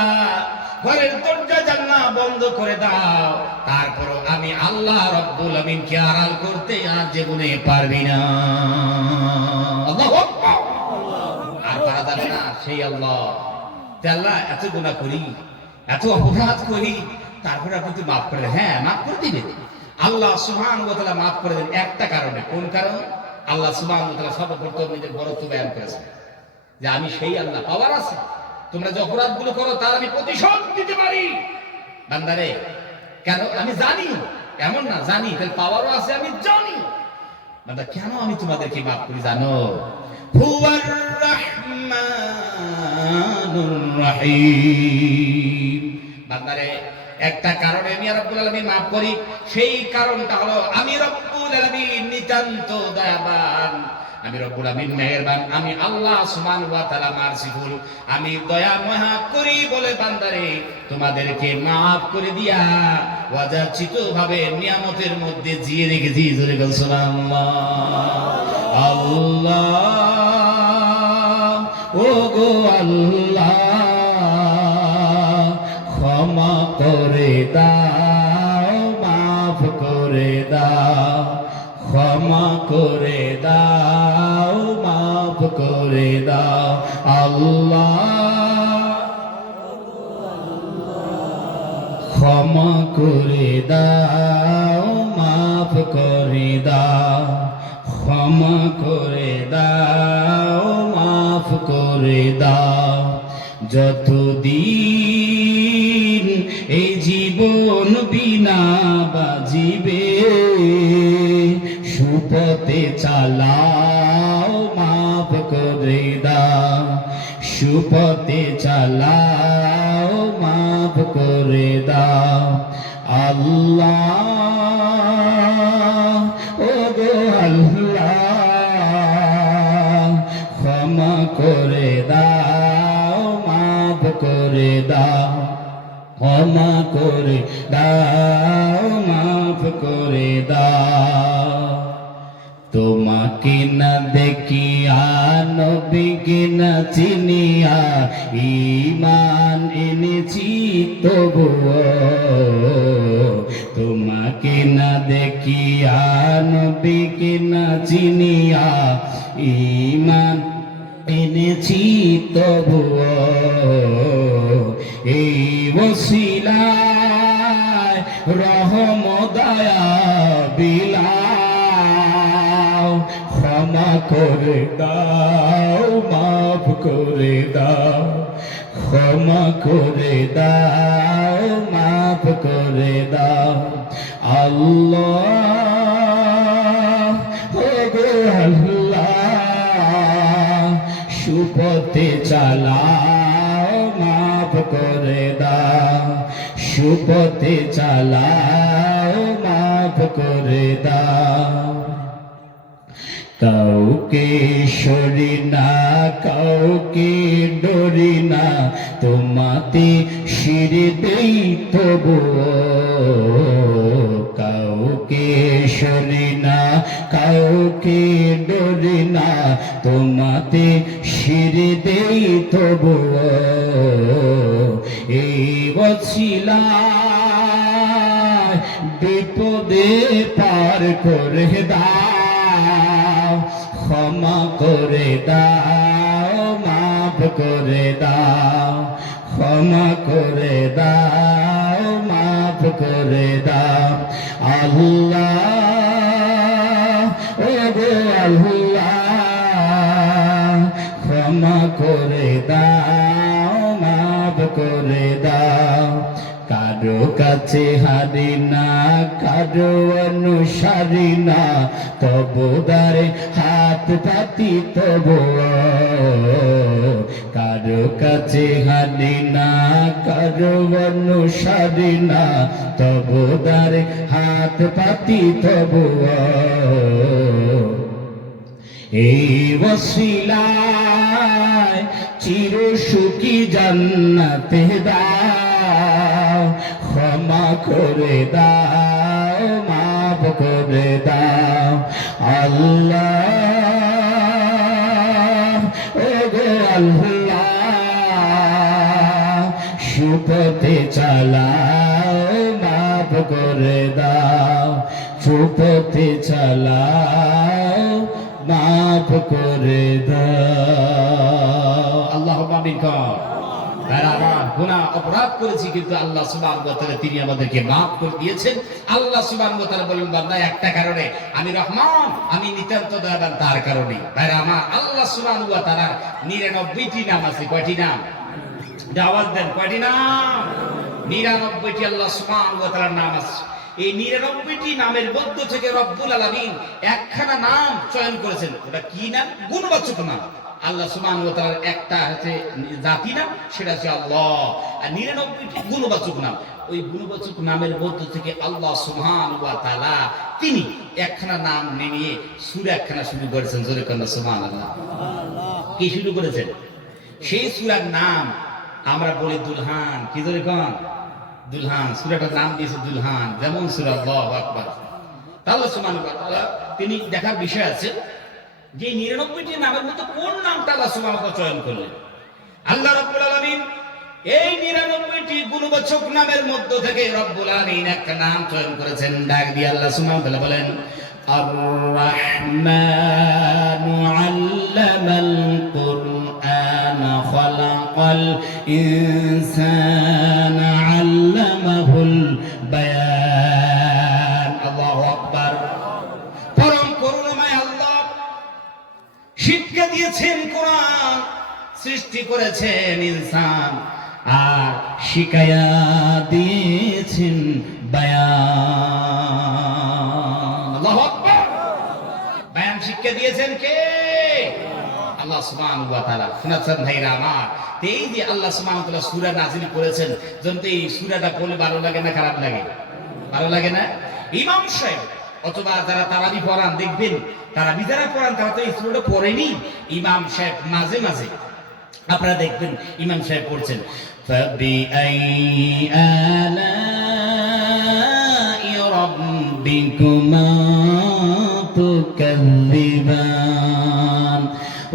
ঘরের দরজা জানলা বন্ধ করে দাও, তারপরও আমি আল্লাহ রাব্বুল আমিন কে আড়াল করতে আর জীবনে পারবি না। আল্লাহু আকবার। আর পারা যাবে না সেই আল্লাহ। আল্লাহ এত গুনাহ করি, এত অপরাধ করি, তারপরে আপনি তো মাফ করে দেন। হ্যাঁ মাফ করে দিবেন। আল্লাহ সুবহানাহু ওয়া তাআলা মাফ করে দেন একটা কারণে। কোন কারণ? আল্লাহ সুবহানাহু ওয়া তাআলা সর্বপ্রথম নিজের বড়ত্ব বয়ান করেছেন যে আমি সেই আল্লাহ, পাওয়ার আছে, তোমরা যে অপরাধগুলো করো তার আমি প্রতিশোধ দিতে পারি। বান্দারে কেন? আমি জানি, এমন না জানি, তাহলে পাওয়ারও আছে, আমি জানি। বান্দা কেন আমি তোমাদেরকে মাফ করি জানো? হুয়ার রাহমানুর রহিম। বান্দারে একটা কারণে আমি রব্বুল আলামিন মাফ করি, সেই কারণটা হলো আমি রব্বুল আলামিন নিতান্ত দয়াবান, আমি রব্বুল আমিন মেহেরবান, আমি আল্লাহ সুবহানাহু ওয়া তাআলা মারসিফুল, আমি দয়া মায়া করি বলে বান্দারে তোমাদেরকে maaf করে দিয়া ওয়াজাচিত ভাবে নিয়ামতের মধ্যে জিয়ে রেখেছি। জোরে বল সুবহানাল্লাহ। আল্লাহ ও গো আল্লাহ ক্ষমা করে দাও, maaf করে দাও, ক্ষমা করে দাও, মাফ করে দাও। আল্লাহ ক্ষমা করে দাও, মাফ করে দাও, ক্ষমা করে দাও, মাফ করে দাও। যতদিন এই জীবন বিনা বাজিবে সুপথে চালাও, মাফ করে দাও, সুপথে চালাও, মাফ করে দাও। আল্লাহ ও গো আল্লাহ ক্ষমা করে দাও, মাফ করে দাও, ক্ষমা করে দাও, মাফ করে দাও। তোমাকে না দেখিয়া নবীকে না চিনিয়া ঈমান এনেছি তবুও, তোমাকে না দেখিয়া নবীকে না চিনিয়া ঈমান এনেছি তবুও, এই ওসিলায় রহম দয়া বিলাও, ক্ষমা করে দাও, মাফ করে দাও, ক্ষমা করে দাও, মাফ করে দাও। আল্লাহ, ও গো আল্লাহ, সুপথে চালাও, মাফ করে দাও, সুপথে চালাও, মাফ করে দাও। কাউকে সরি না, কাউকে ডরি না, তোমাতে শির দেই তবুও। কাউকে সরি না, কাউকে ডরি না, তোমাতে শির দেই তবুও। এই ওসিলায় বিপদে পার করে দাও, ক্ষমা করে দাও, মাফ করে দাও, ক্ষমা করে দাও, মাফ করে দাও। আল্লাহ, ও গো আল্লাহ, ক্ষমা করে দাও, মাফ করে দাও। কারো কাছে হারি না, কারো অনুসারী না, তবু দারে হাত পাতি তবু। কারো কাছে হারি না, কারো অনুসারী না, তবু দারে হাত পাতি তবু। এই ওসিলায় চির সুখী জান্নাতে দাও, ক্ষমা করে দাও, মাফ করে দাও। আল্লাহ, ও গো আল্লাহ, সুপথে চালাও, মাফ করে দাও, সুপথে চালাও, মাফ করে দাও। আল্লাহুম্মা আমিন কর। আমার গুনাহ অপরাধ করেছি, কিন্তু আল্লাহ সুবহানাহু ওয়া তাআলা তিনি আমাদেরকে maaf করে দিয়েছেন। আল্লাহ সুবহানাহু ওয়া তাআলা বলেন, বান্দা একটা কারণে আমি রহমান, আমি নিতান্ত দয়াবান, তার কারণে। ভাইরা আমার, আল্লাহ সুবহানাহু ওয়া তাআলার 99টি নাম আছে। কয়টি নাম? আওয়াজ দেন, কয়টি নাম? 99টি আল্লাহ সুবহানাহু ওয়া তাআলার নাম আছে। এই 99টি নামের মধ্য থেকে রব্বুল আলামিন একখানা নাম চয়ন করেছেন। ওটা কি নাম? গুণবাচক নাম। আল্লাহ সুবহানাহু ওয়া তাআলার একটা আছে জাতি নাম, সেটা হচ্ছে আল্লাহ। আর 99টি গুণবাচক নাম। ওই গুণবাচক নামের মধ্য থেকে আল্লাহ সুবহানাহু ওয়া তাআলা তিনি একখানা নাম নিয়ে সূরা একখানা শুরু করেছেন। জোরে কন্যা সুবহানাল্লাহ। কি শুরু করেছেন? সেই সূরার নাম আমরা বলি দুলহান। কি জোরে কন? দুলহান। সূরাটার নাম দিয়েছে দুলহান, যেমন সূরা আল্লাহু আকবার। আল্লাহ সুবহানাহু ওয়া তাআলা তিনি দেখার বিষয় আছে যে 99টি নামের মধ্যে কোন নামটা আল্লাহ সুবহানাহু ওয়া তাআলা চয়ন করলেন। আল্লাহ রাব্বুল আলামিন এই 99টি গুণবাচক নামের মধ্য থেকে রব্বুল আলামিন একটা নাম চয়ন করেছেন। ডাক দিয়ে আল্লাহ সুবহানাহু ওয়া তাআলা বলেন, আর-রাহমানু আল্লামাল কুরআন খালাকাল ইনসানা আল্লামাহুল বায়ান। আল্লাহু আকবার। পরম করুণাময় আল্লাহ শিক্ষা দিয়েছেন কোরআন, সৃষ্টি করেছেন ইনসান, আর শিখায়া দিয়েছেন বায়ান। আল্লাহু আকবার। বায়ান শিক্ষা দিয়েছেন কে? আল্লাহ সুবহানাহু ওয়া তাআলা। শুনেছেন ভাইরা আমার? এই যে আল্লাহ সুবহানাহু ওয়া তাআলা সূরা নাযিল করেছেন, যখন এই সূরাটা পড়লে ভালো লাগে না খারাপ লাগে? ভালো লাগে না? ইমাম সাহেব অথবা যারা তারাবি পড়ান, দেখবেন তারাবি যারা পড়ান তারা তো এই সূরাটা পড়েনি। ইমাম সাহেব মাঝে মাঝে আপনারা দেখবেন ইমাম সাহেব পড়ছেন, ফাবিআইয়ি আলাই রাব্বিকুমা তুকাযযিবান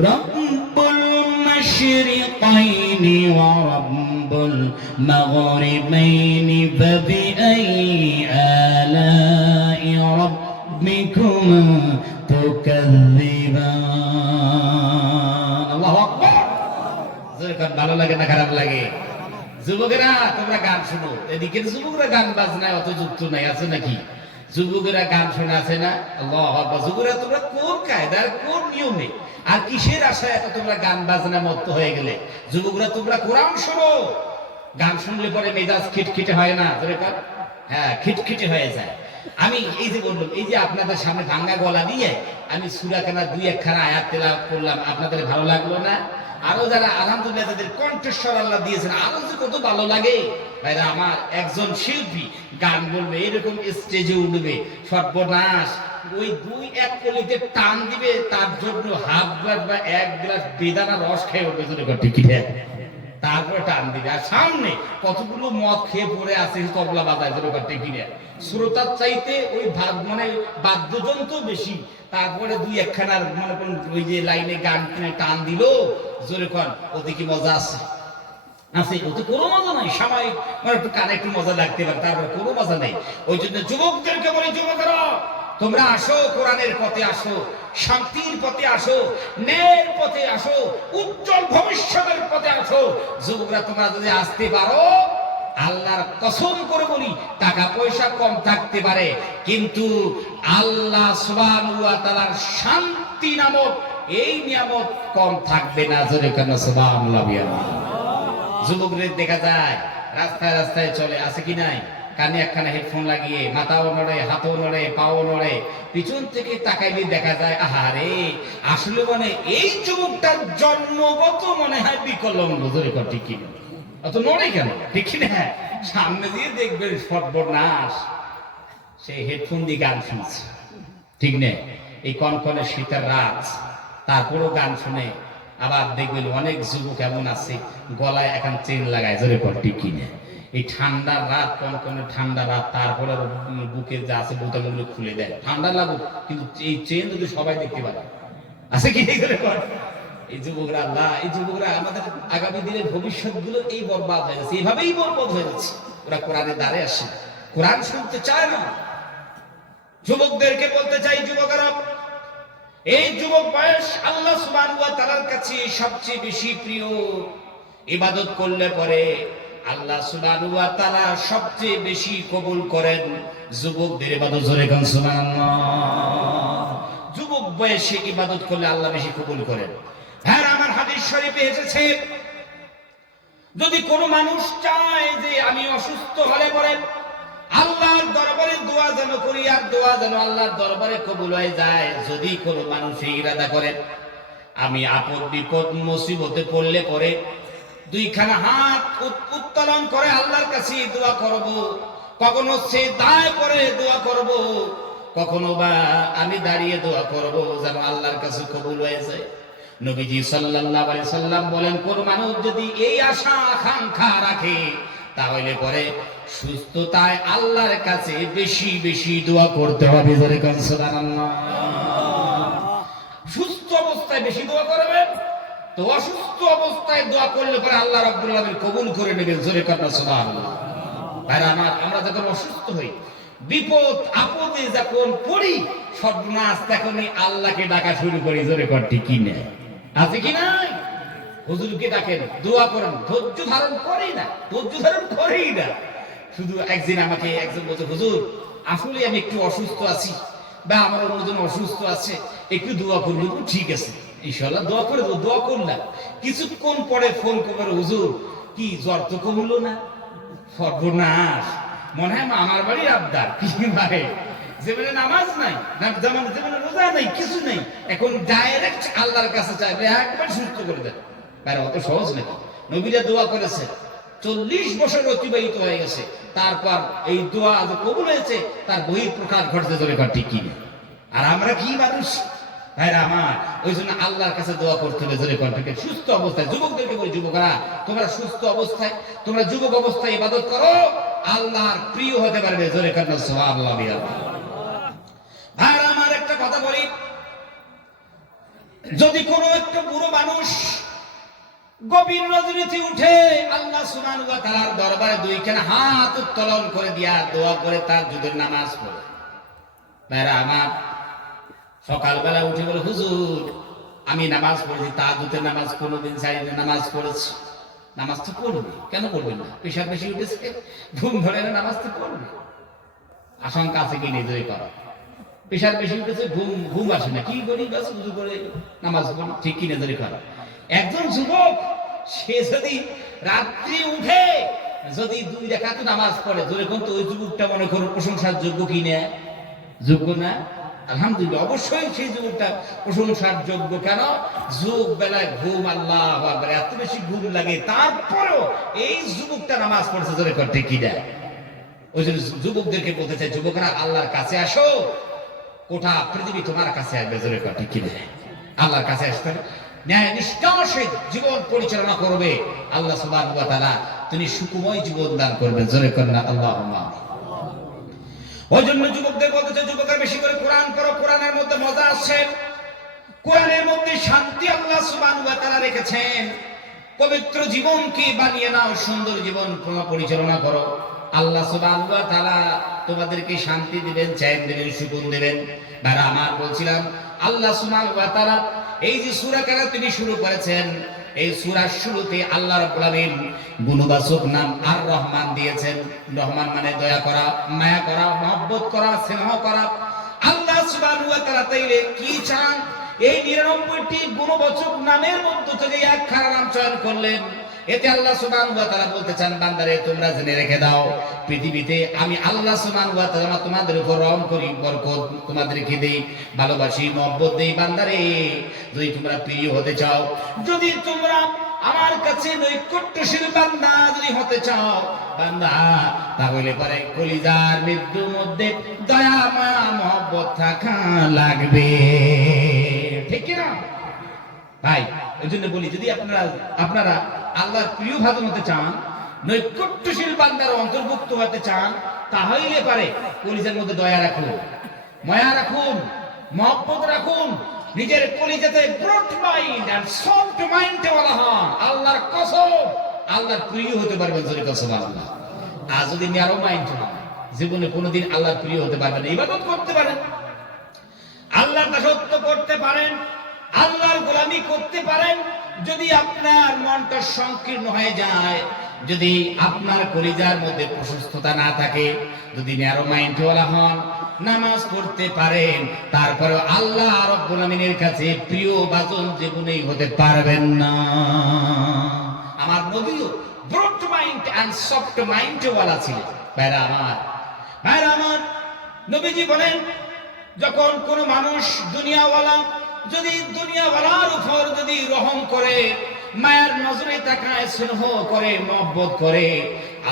রব্বুল মাশরিকাইনি ওয়া রব্বুল মাগরিবাইনি ফাবিআইয়ি আলাই রাব্বিকুমা তুকাযযিবান। আল্লাহু আকবার। ভালো লাগে না খারাপ লাগে? যুবকেরা তোমরা গান শুনো, এদিকে যুবকরা গান বাজনায় অত যুক্ত নাই, আছে নাকি? যুবকেরা গান শোনা আছে না, আল্লাহু আকবার। যুবকেরা তোমরা কোন কায়দার কোন নিয়মে আর কিসের আশায় এত তোমরা গান বাজনা মত্ত হয়ে গেলে? যুবকরা তোমরা কোরআন শোনো। গান শুনলে পরে মেজাজ খিটখিটে হয় না? হ্যাঁ, খিটখিটে হয়ে যায়। আমি এই যে বললাম, এই যে আপনাদের সামনে ভাঙ্গা গলা দিয়ে আমি সূরা কানা 2-1 আয়াত তেলাওয়াত করলাম, আপনাদের ভালো লাগলো না? আরো যারা আলহামদুলিল্লাহ তাদের কণ্ঠস্বর আল্লাহ দিয়েছেন, আরো যে কত ভালো লাগে। ভাইরা আমার, একজন শিল্পী গান বলবে, এরকম স্টেজে উঠবে, সর্বনাশ, ওই 2-1 কলিতে টান দিবে, তার জন্য হাফ গ্লাস বা 1 গ্লাস বেদানা রস খেয়ে উঠবে, ঠিক আছে? তারপরে টান দিবে, আর সামনে কতগুলো মদ খেয়ে পড়ে আছে তবলা বাজায়, কিনে শ্রোতার চাইতে ওই মানে বাদ্যযন্ত্র বেশি। তারপরে 2-1 মনে করেন ওই যে লাইনে গান টান দিল, জোরে কর, ওতে কি মজা আছে? আছে, ওতে কোনো মজা নাই। সাময়িক মানে একটু কানে একটু মজা লাগতে পারে, তারপরে কোনো মজা নেই। ওই জন্য যুবকদেরকে বলি, যুবকরা তোমরা আসো, কোরআনের পথে আসো, শান্তির পথে আসো, ন্যায়ের পথে আসো, উজ্জ্বল ভবিষ্যতের পথে আসো। যুবকরা তোমরা যদি আসতে পারো, আল্লাহর কসম করে বলি, টাকা পয়সা কম থাকতে পারে, কিন্তু আল্লাহ সুবহানাহু ওয়া তাআলার শান্তি নামক এই নিয়ামত কম থাকবে না। জোরে কেন সুবহানাল্লাহ। যুবকদের দেখা যায় রাস্তায় রাস্তায় চলে, আছে কি নাই? কানে একখানা হেডফোন লাগিয়ে, মাথাও নড়ে, হাতও নড়ে, পাও নড়ে, পিছন থেকে তাকাইলে দেখা যায়, আহারে, আসলে মানে এই যুবকটার জন্মগত মনে হয় বিকলাঙ্গ। জোরে কর, ঠিক কিনা? অত নড়ে কেন, ঠিক কিনা? সামনে দিয়ে দেখবেন সর্বনাশ, সেই হেডফোন দিয়ে গান শুনছে, ঠিক নেই? এই কনকনে শীতের রাত, তারপরও গান শুনে। আবার দেখবেন অনেক যুবক এমন আছে, গলায় এখন চেন লাগায়, জোরে কর, ঠিক কিনা? এই ঠান্ডার রাত, কনকনে ঠান্ডা রাত, তারপরে বুকে যা আছে বোতামগুলো খুলে দেয়, ঠান্ডা লাগুক, কিন্তু এই চেন যদি সবাই দেখতে পারে, আছে কি? এই যুবকরা, আল্লাহ, এই যুবকরা আমাদের আগামী দিনের ভবিষ্যৎ গুলো এই বরবাদ হয়ে যাচ্ছে, এইভাবেই বরবাদ হয়ে যাচ্ছে। ওরা কোরআনের দ্বারে আসে, কোরআন শুনতে চায় না। যুবকদেরকে বলতে চাই, যুবকরা, এই যুবক বয়স আল্লাহ সুবহানাহু ওয়া তাআলার কাছে সবচেয়ে বেশি প্রিয়। ইবাদত করলে পরে আল্লাহ সুবহানাহু ওয়া তাআলা সবচেয়ে বেশি কবুল করেন যুবকদের ইবাদত। জোরে গান সুবহানাল্লাহ। যুবক বয়সে ইবাদত করলে আল্লাহ বেশি কবুল করেন। হ্যাঁ, আমার হাদিস শরীফে এসেছে, যদি কোনো মানুষ চায় যে আমি অসুস্থ হলে পরে আল্লাহর দরবারে দোয়া যেন করি, আর দোয়া যেন আল্লাহর দরবারে কবুল হয়ে যায়, যদি কোনো মানুষ এই ইরাদা করে, আমি আপদ বিপদ মুসিবতে পড়লে পরে 2খানা হাত উত্তোলন করে আল্লাহর কাছে দোয়া করব, কখনো সে দায় করে দোয়া করব, কখনো বা আমি দাঁড়িয়ে দোয়া করব, যেন আল্লাহর কাছে কবুল হয়ে যায়। নবীজি সাল্লাল্লাহু আলাইহি সাল্লাম বলেন, কোন মানুষ যদি এই আশা আকাঙ্ক্ষা রাখে, তাহলে পরে সুস্থতায় আল্লাহর কাছে বেশি বেশি দোয়া করতে হবে। জোরে কান সুবহানাল্লাহ। সুস্থ অবস্থায় বেশি দোয়া করবেন, তো অসুস্থ অবস্থায় দোয়া করলে পরে আল্লাহ রাব্বুল আলামিন কবুল করে নেবেন। জোরে কান সুবহানাল্লাহ। ভাইরা আমার, আমরা যখন অসুস্থ হই, বিপদ আপদে যখন পড়ি, সর্বনাশ তখনই আল্লাহকে ডাকা শুরু করি। জোরে কর, ঠিক কি না? আছে কি নাই? হুজুরকে ডাকেন, দোয়া করেন, ধৈর্য ধারণ করেই না, ধৈর্য ধারণ করেই না। শুধু একদিন আমাকে একজন বলছে, হুজুর আসলে আমি একটু অসুস্থ আছি, বা আমার অন্যজন অসুস্থ আছে, একটু দোয়া করবো। ঠিক আছে, ইনশাআল্লাহ দোয়া করে দেবো। দোয়া করলাম, কিছুক্ষণ পরে ফোন করে, হুজুর কি জ্বর তো কমলো না? সর্বনাশ, মনে হয় আমার বাড়ির আবদার। কি ভাই, যেমন নামাজ নাই, যেমন রোজা নাই, কিছু নেই, এখন ডাইরেক্ট আল্লাহর কাছে চাইবে একবার সুস্থ করে দেন। ভাই অত সহজ নাকি? নবীরা দোয়া করেছে, 40 বছর অতিবাহিত হয়ে গেছে, তারপর এই দোয়া যে কবুল হয়েছে, তার বহির প্রকাশ ঘটতে চলে, ঠিক কি না? আর আমরা কি মানুষ ভাইরা আমার, ওই জন্য আল্লাহর কাছে দোয়া করতে হবে। জোরে কণ্ঠে সুস্থ অবস্থায় যুবকদেরকে বলি, যুবকরা তোমরা সুস্থ অবস্থায়, তোমরা যুবক অবস্থায় ইবাদত করো, আল্লাহর প্রিয় হতে পারবে। জোরে কণ্ঠে সুবহানাল্লাহ। আর আমার একটা কথা বলি, যদি কোনো একটা বুড়ো মানুষ গভীর রজনীতে উঠে আল্লাহ সুবহানাহু ওয়া তাআলার দরবারে 2খানা হাত উত্তোলন করে দিয়া দোয়া করে তার যুদের নামাজ পড়ে, ভাইরা আমার, সকালবেলা উঠে বলে, হুজুর আমি নামাজ পড়েছি, তাহাজ্জুদের নামাজ কোনোদিন ছাড়িনি, নামাজ পড়েছি। নামাজ তো পড়বে, কেন পড়বে না? পেশাব বেশি উঠেছে, ঘুম ধরে না, নামাজ তো পড়বে। আশঙ্কা আছে কি নেই যদি করো। প্রেশার বেশি উঠেছে, ঘুম আসে না, কি করি বাস উজু করে নামাজ পড়ি, ঠিক কি নজরে করো। একজন যুবক সে যদি রাত্রি উঠে যদি 2 রাকাত নামাজ পড়ে, জোরে কোন তো ওই যুবকটা মনে করো প্রশংসার যোগ্য কি না? যোগ্য না? আলহামদুলিল্লাহ, অবশ্যই সেই যুবকটা প্রশংসার যোগ্য। কেন? যুগ বেলায় ঘুম, আল্লাহ আকবার, এত বেশি ঘুম লাগে, তারপরেও এই যুবকটা নামাজ পড়ছে, জোরে করতে কি দেয়। ওই জন্য যুবকদেরকে বলতে চাই, যুবকরা আল্লাহর কাছে আসো, গোটা পৃথিবী তোমার কাছে আসবে, জোরে করতে কি দেয়। আল্লাহর কাছে আসতে ন্যায় নিষ্ঠার সহিত জীবন পরিচালনা করবে, আল্লাহ সুবহানাহু ওয়া তাআলা তিনি সুখময় জীবন দান করবেন, জোরে করেন আল্লাহুম্মা। ওই জন্য যুবকদের বলতে চাই, যুবকরা বেশি করে কোরআন পড়ো, কোরআনের মধ্যে মজা আছে, কোরআনের মধ্যে শান্তি আল্লাহ সুবহানাহু ওয়া তাআলা রেখেছেন। পবিত্র জীবনকে বানিয়ে নাও, সুন্দর জীবন পরিচালনা করো, আল্লাহ সুবহানাহু ওয়া তাআলা তোমাদেরকে শান্তি দিবেন, চ্যান দিবেন, সুকুন দিবেন। ভাইরা আমার, বলছিলাম আল্লাহ সুবহানাহু ওয়া তাআলা এই যে সূরা কারা তিনি শুরু করেছেন, এই সূরার শুরুতে আল্লাহ রাব্বুল আলামিন গুণবাচক নাম আর রহমান দিয়েছেন। রহমান মানে দয়া করা, মায়া করা, মহব্বত করা, স্নেহ করা। আল্লাহ সুবহানাহু ওয়া তাআলা তাইলে কি চান? এই 99টি গুণবাচক নামের মধ্য থেকে একখানা নাম চয়ন করলেন। এতে আল্লাহ সুবহানাহু ওয়া তাআলা বলতে চান, বান্দারে তোমরা জেনে রেখে দাও, পৃথিবীতে আমি আল্লাহ সুবহানাহু ওয়া তাআলা তোমাদের উপর রহম করি, বরকত তোমাদেরকে দেই, ভালোবাসি, মহব্বত দেই। বান্দারে, যদি তোমরা প্রিয় হতে চাও, যদি তোমরা আমার কাছে নৈকট্যশীল বান্দা যদি হতে চাও বান্দা, তাহলে পরে কলিজার মৃত্যুর মধ্যে দয়া মায়া মহব্বত থাকা লাগবে, ঠিক কি না ভাই? এই জন্য বলি, যদি আপনারা আল্লাহর প্রিয় ভাজন হতে চান, নৈকট্যশীল বান্দার অন্তর্ভুক্ত হতে চান, তাহলে পারে কলিজার মধ্যে দয়া রাখুন, মায়া রাখুন, মহব্বত রাখুন, নিজের কলিজাতে broad mind and soft mind ওয়ালা হন। আল্লাহর কসম, আল্লাহর প্রিয় হতে পারবেন, জোরে সুবহানাল্লাহ। আর যদি ন্যারো মাইন্ড হন, জীবনে কোনোদিন আল্লাহর প্রিয় হতে পারবেন না। ইবাদত করতে পারেন, আল্লাহর দাসত্ব করতে পারেন, আল্লাহর গোলামি করতে পারেন, যদি আপনার মনটা সংকীর্ণ হয়ে যায়, যদি আপনার কলিজার মধ্যে প্রশস্ততা না থাকে, যদি ন্যারো মাইন্ড ওয়ালা হন, নামাজ পড়তে পারেন, তারপরে আল্লাহ রাব্বুল আমিনের কাছে প্রিয় বাজন জীবনেই হতে পারবেন না। আমার নবীও broad mind and soft mind ওয়ালা ছিলেন। ভাইরা আমার, নবীজি বলেন, যখন কোন মানুষ দুনিয়াওয়ালা যদি দুনিয়াওয়ালার উপর যদি রহম করে, মায়ের নজরে তাকায়, স্নেহ করে, মহব্বত করে,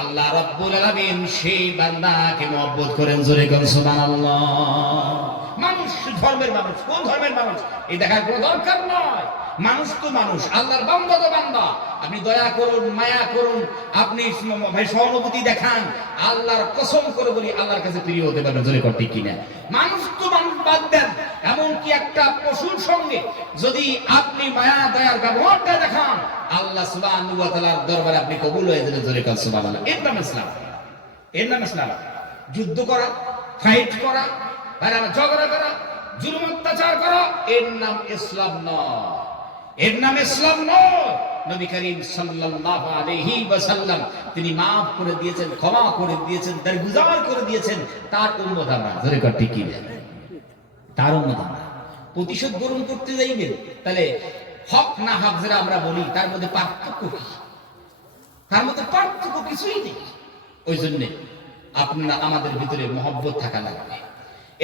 আল্লাহ রাব্বুল আলামিন সেই বান্দাকে মহব্বত করেন, জোরে কোন সুবহানাল্লাহ। মানুষ ধর্মের মানুষ, কোন ধর্মের মানুষ এই দেখার কোনো দরকার নয়। মানুষ তো মানুষ, আল্লাহর বান্দা তো বান্দা। আপনি দয়া করুন, মায়া করুন, আপনি ভাই সহানুভূতি দেখান, আল্লাহর কসম করে বলি আল্লাহর কাছে প্রিয় হতে পারবেন, জোরে করতে কিনা। মানুষ তো মানুষ বাদ দেন, এমনকি একটা পশুর সঙ্গে যদি আপনি মায়া দয়ার ব্যবহারটা দেখান, আল্লাহ সুবহানাহু ওয়া তাআলার দরবারে আপনি কবুল হয়ে যাবেন, জোরে কোন সুবহানাল্লাহ। এর নাম ইসলাম, এর নাম ইসলাম। যুদ্ধ করা, ফাইট করা, ঝগড়া করা, জুলুম অত্যাচার করা, এর নাম ইসলাম নয়, এর নাম ইসলাম নয়। নবী করিম সাল্লাল্লাহু আলাইহি ওয়াসাল্লাম তিনি maaf করে দিয়েছেন, ক্ষমা করে দিয়েছেন, দরগুজার করে দিয়েছেন, তার উম্মত আমরা, জোরে কর ঠিক কি না? তার উম্মত আমরা। প্রতিশোধ গ্রহণ করতে যাইবেন, তাহলে হক না হক যারা আমরা বলি, তার মধ্যে পার্থক্য কি? তার মধ্যে পার্থক্য কিছুই নেই। ওই জন্য আপনারা আমাদের ভিতরে মহব্বত থাকা লাগবে।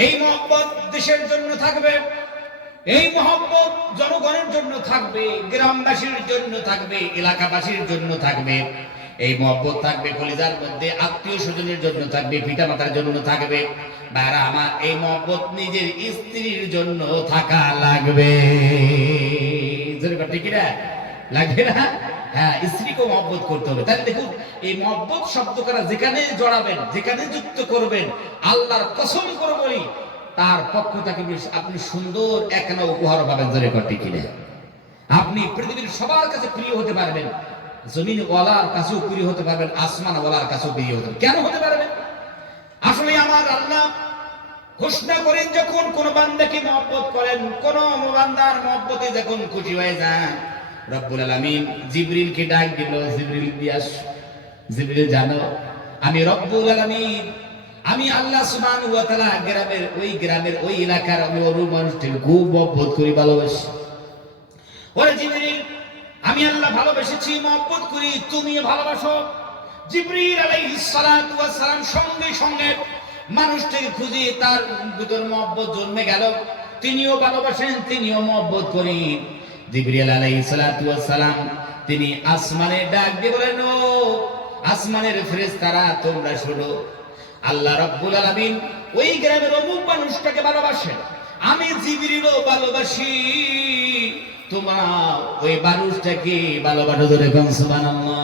এই মহব্বত দেশের জন্য থাকবে, এই মহব্বত জনগণের জন্য থাকবে, গ্রামবাসীর জন্য থাকবে, এলাকাবাসীর জন্য থাকবে। এই মহব্বত থাকবে কলিজার মধ্যে, আত্মীয় স্বজনের জন্য থাকবে, পিতামাতার জন্য থাকবে। ভাইরা আমার, এই মহব্বত নিজের স্ত্রীর জন্য থাকা লাগবে, ঠিক না? লাগবে না? হ্যাঁ, স্ত্রীকে মহব্বত করতে হবে। তাহলে দেখুন, এই মহব্বত শব্দ করা যেখানে জড়াবেন, যেখানে যুক্ত করবেন, আল্লাহর কসম করে বলি তার পক্ষ থেকে আপনি সুন্দর একখানা উপহার পাবেন, জোরে করতে কিনে। আপনি পৃথিবীর সবার কাছে প্রিয় হতে পারবেন, জমিন ওয়ালার কাছেও প্রিয় হতে পারবেন, আসমান ওয়ালার কাছেও প্রিয় হতে পারবেন। কেন হতে পারবেন? আসলে আমার আল্লাহ ঘোষণা করেন, যখন কোন বান্দাকে মহব্বত করেন, কোন বান্দার মহব্বতে যখন খুশি হয়ে যান, রব্বুল আলামিন জিবরিলকে ডাক দিল, জিবরিল দিয়াস, জিবরিল জানো আমি রব্বুল আলামিন আমি আল্লাহ সুবহানাহু ওয়া তাআলা গ্রামের ওই এলাকার আমি ওই মানুষটিকে খুব মহব্বত করি, ভালোবাসি। ওরে জিবরিল, আমি আল্লাহ ভালোবেসেছি, মহব্বত করি, তুমি ভালোবাসো। জিবরিল আলাইহিস সালাতু ওয়াস সালাম সঙ্গে সঙ্গে মানুষটিকে খুঁজে তার ভিতর মহব্বত জন্মে গেল। তিনিও ভালোবাসেন, তিনিও মহব্বত করি। জিবরিল আলাইহিস সালাতু ওয়াস সালাম তিনি আসমানে ডাক দিয়ে বলেন, ও আসমানের ফেরেশতারা তোমরা শোনো, আল্লাহ রাব্বুল আলামিন ওই গ্রামের অমুক মানুষটাকে ভালোবাসেন, আমি জিবরিলও ভালোবাসি, তোমরা ওই মানুষটাকে ভালোবাসো। ধরে কোন সুবহানাল্লাহ।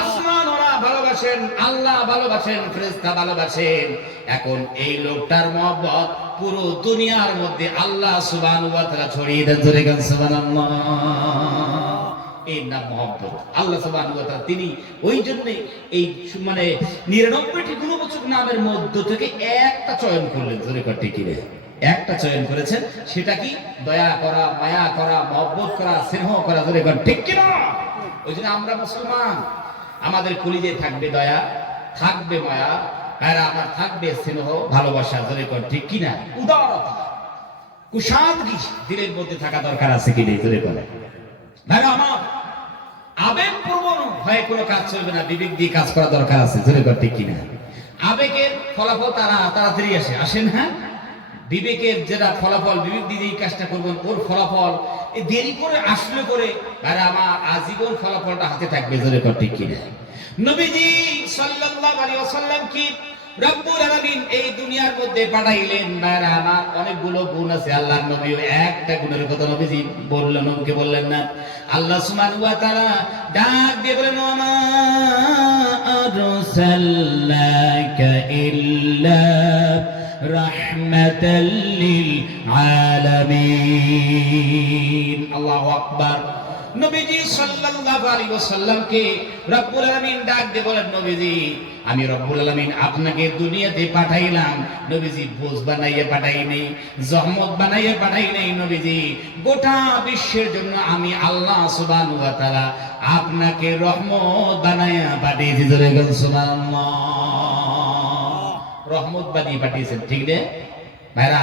আসমান ওরা ভালোবাসেন, আল্লাহ ভালোবাসেন, ফেরেশতা ভালোবাসেন। এখন এই লোকটার মহব্বত পুরো দুনিয়ার মধ্যে আল্লাহ সুবহানাহু ওয়া তাআলা ছড়িয়ে দেন। ধরে কোন সুবহানাল্লাহ। এই নাম মহব্বত। আল্লাহ সুবহানাহু ওয়া তাআলা তিনি ওই জন্য এই মানে 99টি গুণবাচক নামের মধ্য থেকে একটা চয়ন করলেন। ধরে কটি কি রে, একটা চয়ন করেছেন, সেটা কি? দয়া করা, মায়া করা, মহব্বত করা, স্নেহ করা। ধরে কর ঠিক কি না? ওই জন্য আমরা মুসলমান, আমাদের কলিজায় থাকবে দয়া, থাকবে মায়া, আর আমার থাকবে স্নেহ, ভালোবাসা। ধরে কর ঠিক কি না? উদারতা, কুশাদগি দিলের মধ্যে থাকা দরকার আছে কি নেই? ধরে করে ভাইরা আমার, আবেগ প্রবণ হয়ে কোনো কাজ চলবে না, বিবেক দিয়ে কাজ করা দরকার আছে। ধরে কর ঠিক কিনা? আবেগের ফলাফল তাড়াতাড়ি আসে না? বিবেকের যেটা ফলাফল, বিবেক দিয়ে এই কাজটা করবেন, ওর ফলাফল দেরি করে আসলে করে ভাইরা আমার আজীবন ফলাফলটা হাতে থাকবে। ধরে কর ঠিক কিনা? নবীজি সাল্লাল্লাহু আলাইহি ওয়াসাল্লাম কি রব্বুল আলামিন এই দুনিয়ার মধ্যে পাঠাইলেন। ভাইরা আমার অনেকগুলো গুণ আছে আল্লাহর নবীও একটা গুণের কথা নবীজি বললেন, নবীকে বললেন না। আল্লাহ সুবহানাহু ওয়া তাআলা ডাক দিয়ে বলেন, ওমা আরসালনাকা ইল্লা রাহমাতাল লিল আলামিন। আল্লাহু আকবার। নবীজি সাল্লাল্লাহু আলাইহি ওয়াসাল্লামকে রব্বুল আলামিন ডাক দিয়ে বলেন, নবীজি আমি রব্বুল আলামিন আপনাকে দুনিয়াতে পাঠাইলাম। নবীজি বোঝ বানাইয়ে পাঠাই নাই, জহমত বানাইয়ে পাঠাই নাই। নবীজি গোটা বিশ্বের জন্য আমি আল্লাহ সুবহানাহু ওয়া তাআলা আপনাকে রহমত বানাইয়া পাঠিয়েছি। ধরে গেল সুবহানাল্লাহ। রহমত বানিয়ে পাঠিয়েছেন, ঠিক না ভাইরা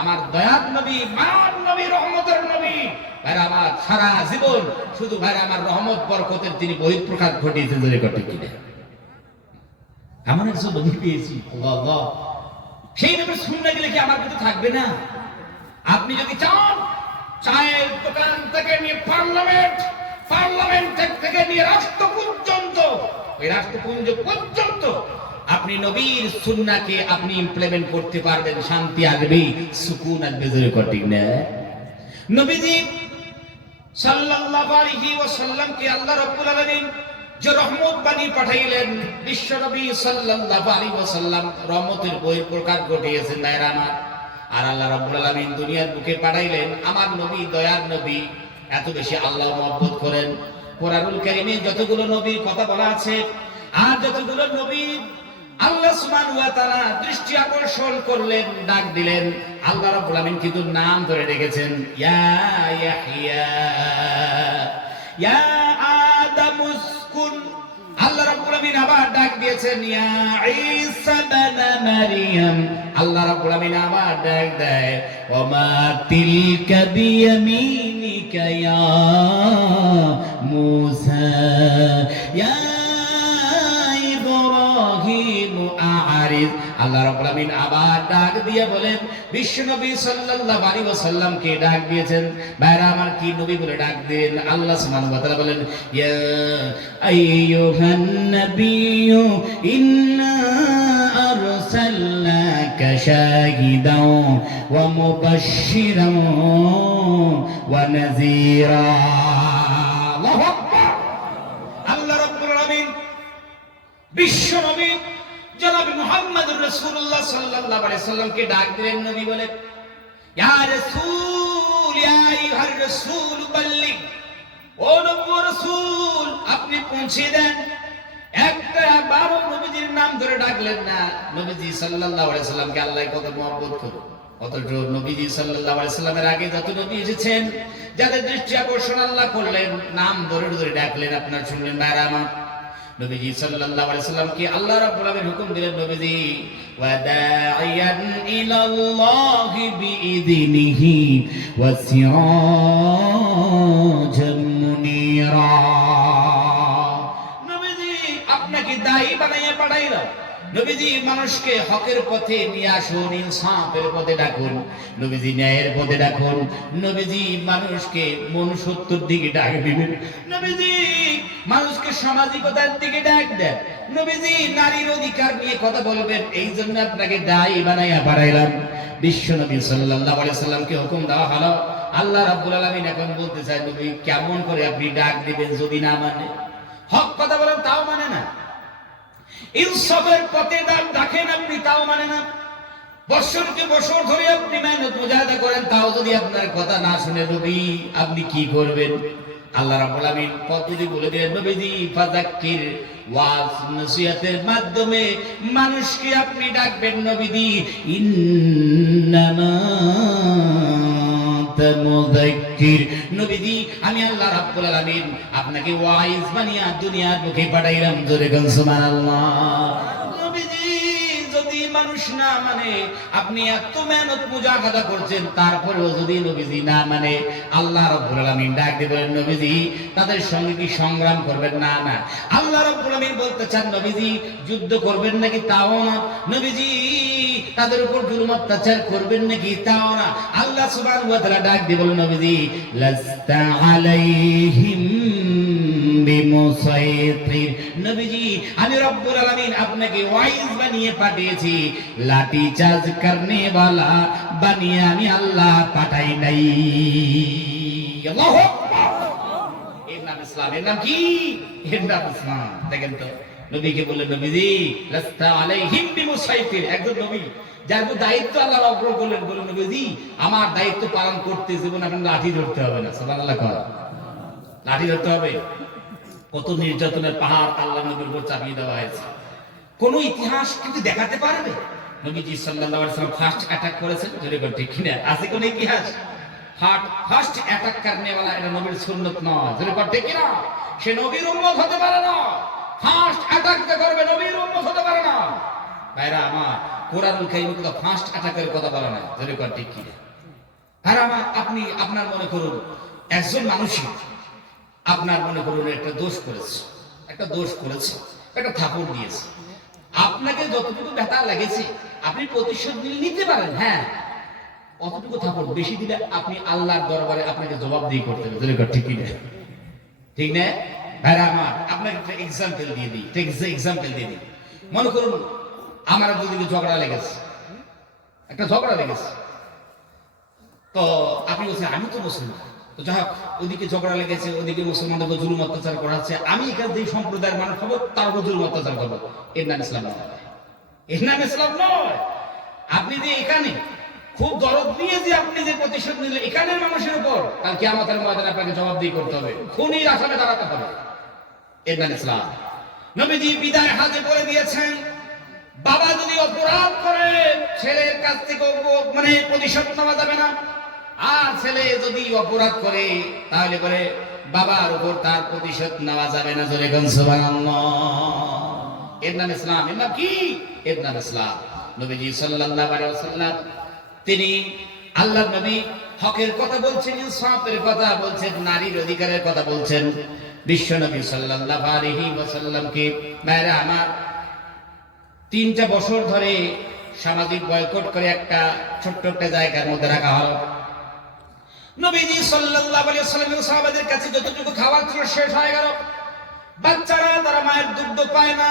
আমার দয়ার নবী, মায়ার নবী, রহমতের নবী। ভাইরা আমার সারা জীবন শুধু ভাইরা আমার রহমত বরকতের তিনি বহিঃপ্রকাশ ঘটিয়েছেন। ধরে কর ঠিক কিনা? এমন একজন নবী পেয়েছি, আল্লাহ, সেই নবীর শুনতে গেলে কি আমার কিন্তু থাকবে না? আপনি যদি চান, চায়ের দোকান থেকে নিয়ে পার্লামেন্ট থেকে নিয়ে রাষ্ট্র পর্যন্ত, ওই রাষ্ট্রপুঞ্জ পর্যন্ত আপনি নবীর সুন্নাহকে আপনি ইমপ্লিমেন্ট করতে পারবেন, শান্তি আসবে, সুকুন আসবে। ধরে কর ঠিক না? নবীজি সাল্লাল্লাহু আলাইহি ওয়াসাল্লামকে আল্লাহ রাব্বুল আলামিন যে রহমত বানিয়ে পাঠাইলেন, বিশ্ব নবী সাল্লাল্লাহু আলাইহি ওয়াসাল্লাম রহমতের বহিঃপ্রকাশ ঘটিয়েছেন। ভাইরা আমার, আর আল্লাহ রাব্বুল আলামিন দুনিয়ার বুকে পাঠাইলেন আমার নবী, দয়ার নবী। এত বেশি আল্লাহ মহব্বত করেন। কোরআনুল কারীমে যতগুলো নবীর কথা বলা আছে, আর যতগুলো নবী আল্লাহ সুবহানাহু ওয়া তাআলা দৃষ্টি আকর্ষণ করলেন, ডাক দিলেন, আল্লাহ রাব্বুল আলামিন কিন্তু নাম ধরে ডেকেছেন। ইয়া ইয়াহইয়া, ইয়া আদম উসকুন। আল্লাহ রাব্বুল আলামিন আবার ডাক দিয়েছেন, ইয়া ঈসা ইবনে মারইয়াম। আল্লাহ রাব্বুল আলামিন আবার ডাক দেয়, ওমা তিলকা বিয়ামিনিকা ইয়া মূসা, ইয়া আল্লাহ রাব্বুল আমিন আবার ডাক দিয়ে বলেন, বিশ্বনবী সাল্লাল্লাহু আলাইহি ওয়াসাল্লামকে ডাক দিয়েছেন। ভাইরা আমার, কি নবী বলে ডাক দেন? আল্লাহ সুবহানাহু ওয়া তাআলা বলেন, ইয়া আইয়ুহান নাবিয়্যু ইন্না আরসালনাকা শাহিদাও ওয়া মুবাশশিরাও ওয়া নাযীরা। আল্লাহু আকবার। আল্লাহ রাব্বুল আলামিন বিশ্বনবী জনাব মুহাম্মদুর রাসূলুল্লাহ সাল্লাল্লাহু আলাইহি সাল্লামকে ডাক দিলেন নবী বলে, ইয়া রাসূল, ইয়া আইয়ুহার রাসূল বাল্লিগ। ও নবী রাসূল, আপনি পৌঁছে দেন। একটা বারো নবীজির নাম ধরে ডাকলেন না। নবীজি সাল্লাল্লাহু আলাইহি সাল্লামকে আল্লাহ কত মহব্বত করে। অথচ নবীজি সাল্লাল্লাহু আলাইহি সাল্লামের আগে যত নবী এসেছেন, যাদের দৃষ্টি আকর্ষণ আল্লাহ করলেন, নাম ধরে ধরে ডাকলেন, আপনার শুনলেন। ভাইরা আমার, নবীজি সাল্লাল্লাহু আলাইহি সাল্লামকে আল্লাহ রাব্বুল আলামিন হুকুম দিলেন, নবীজি ওয়া দা'iয়ান ইলাল্লাহি বিইযনিহি ওয়া সিরাজাম মুনীরা। নবীজি আপনাকে দায়ী বানাইয়া পাঠাইলাম। নবীজি মানুষকে হকের পথে নিয়ে আসুন, ইনসাফের পথে ডাকুন, নবীজি ন্যায়ের পথে ডাকুন, নবীজি মানুষকে মনুষ্যত্বের দিকে ডাক দিবেন, নবীজি মানুষকে সামাজিকতার দিকে ডাক দেন, নবীজি নারীর অধিকার নিয়ে কথা বলবেন। এই জন্য আপনাকে দায়ী বানাইয়া পাঠাইলাম। বিশ্ব নবী সাল্লাল্লাহু আলাইহি সাল্লামকে হুকুম দেওয়া হলো। আল্লাহ রাব্বুল আলামিন এখন বলতে চায়, নবী কেমন করে আপনি ডাক দিবেন যদি না মানে? হক কথা বলেন তাও মানে না, ইনসাফের পথে ডাকেন আপনি তাও মানে না, বছরকে বছর ধরে আপনি মেহনত মুজাহিদা করেন তাও যদি আপনার কথা না শুনে নবী আপনি কি করবেন? আল্লাহ রাব্বুল আলামিন পদ্ধতি বলে দিলেন, নবীজি ফাযাক্কির, ওয়াজ নসিহতের মাধ্যমে মানুষকে আপনি ডাকবেন। নবীজি ইন্নামা মুযাক্কির, নবীজি আমি আল্লাহ রাব্বুল আলামিন আপনাকে ওয়াইজ বানিয়ে দুনিয়ার মুখে পাঠাইলাম। জোরে বলুন সুবহানাল্লাহ। নবীজি যদি মানুষ না মানে, আপনি এত মেহনত মুজাহাদা করছেন তারপরেও যদি নবীজি না মানে, আল্লাহ রাব্বুল আলামিন ডাক দিয়ে বলেন, নবীজি তাদের সঙ্গে কি সংগ্রাম করবেন? না না। আল্লাহ রাব্বুল আলামিন বলতে চান, নবীজি যুদ্ধ করবেন নাকি? তাও না। নবীজি তাদের উপর জুলুম অত্যাচার করবেন নাকি? তাও না। আল্লাহ সুবহানাহু ওয়া তাআলা ডাক দিয়ে বলেন, নবীজি লাস্তা আলাইহিম বিমুসাইতির, নবীজি আমি রব্বুল আলামিন আপনাকে ওয়াইজ বানিয়ে পাঠিয়েছি, লাঠি চার্জ করনে वाला বানিয়ে আমি আল্লাহ পাঠাই নাই। আল্লাহু আকবার। এর নাম ইসলাম। এর নাম কি? এর নাম ইসলাম। দেখেন তো নবীকে বললেন, নবীজি লাস্তা আলাইহিম বিমুসাইতির, একজন নবী যার দায়িত্ব আল্লাহ অগ্রহ করলেন, বললেন, নবীজি আমার দায়িত্ব পালন করতে জীবন আপনার লাঠি ধরতে হবে না। সুবহানাল্লাহ। লাঠি ধরতে হবে? কত নির্যাতনের পাহাড় আল্লাহ নবীর উপর চাপিয়ে দেওয়া হয়েছে। কোন ইতিহাস কিন্তু দেখাতে পারবে নবীজি সাল্লাল্লাহু আলাইহি ওয়াসাল্লাম ফার্স্ট অ্যাটাক করেছেন? জোরে বল ঠিক কিনা? আছে কোন ইতিহাস? ফার্স্ট অ্যাটাক করনে वाला এটা নবীর সুন্নাত নয়। জোরে বল ঠিক কিনা? সে নবীর উম্মত হতে পারে না। ফার্স্ট অ্যাটাক করবে নবীর উম্মত হতে পারে না। ভাইরা আমার, কোরআনুল কারীমে তো ফার্স্ট অ্যাটাকের কথা বলা নাই। জোরে বল ঠিক কিনা? আর আপনি আপনার মনে করুন একজন মানুষই আপনার মনে করুন একটা দোষ করেছে, একটা থাপড় দিয়েছে, আপনাকে যতটুকু ব্যথা লেগেছে আপনি প্রতিশোধ নিতে পারেন। হ্যাঁ, অতটুকু থাপড় বেশি দিলে আপনি আল্লাহর দরবারে আপনাকে জবাবদিহি করতে হবে। ঠিক কি না? ঠিক না ভাইরা আমার? আপনাকে একটা এক্সাম্পল দিয়ে দিই। মনে করুন আমার দুদিকে ঝগড়া লেগেছে, তো আপনি বলছেন আমি তো মুসলমান, তো যাই হোক ওদিকে ঝগড়া লেগেছে, ওদিকে মুসলমানদেরকে জুলুম অত্যাচার করা হচ্ছে, আমি এখানে যে সম্প্রদায়ের মানুষ হবো তার উপর জুলুম অত্যাচার করবো। এর নাম ইসলাম নয়। এর নাম ইসলাম নয়। আপনি যে এখানে খুব দরদ নিয়ে যে আপনি যে প্রতিশোধ নিলেন এখানের মানুষের উপর, কাল কিয়ামতের ময়দানে আপনাকে জবাবদিহি করতে হবে, খুনির আসামে দাঁড়াতে হবে। এর নাম ইসলাম। নবীজি বিদায় হাজে বলে দিয়েছেন, বাবা যদি অপরাধ করে ছেলের কাছ থেকে মানে প্রতিশোধ নেওয়া যাবে না, আর ছেলে যদি অপরাধ করে তাহলে করে বাবার উপর তার প্রতিশোধ নেওয়া যাবে না। জোরে বলুন সুবহানাল্লাহ। এর নাম ইসলাম। এর নাম কি? এর নাম ইসলাম। নবীজি সাল্লাল্লাহু আলাইহি ওয়াসাল্লাম তিনি আল্লাহর নবী হকের কথা বলছেন, ইনসাফের কথা বলছেন, নারীর অধিকারের কথা বলছেন। বিশ্ব নবী সাল্লাল্লাহু আলাইহি ওয়াসাল্লামকে ভাইরা আমার 3টা বছর ধরে সামাজিক বয়কট করে একটা ছোট্ট একটা জায়গার মধ্যে রাখা হলো। নবীজি সাল্লাল্লাহু আলাইহি ওয়াসাল্লাম সাহাবাদের কাছে যতটুকু খাবার ছিল শেষ হয়ে গেল। বাচ্চারা তারা মায়ের দুগ্ধ পায় না,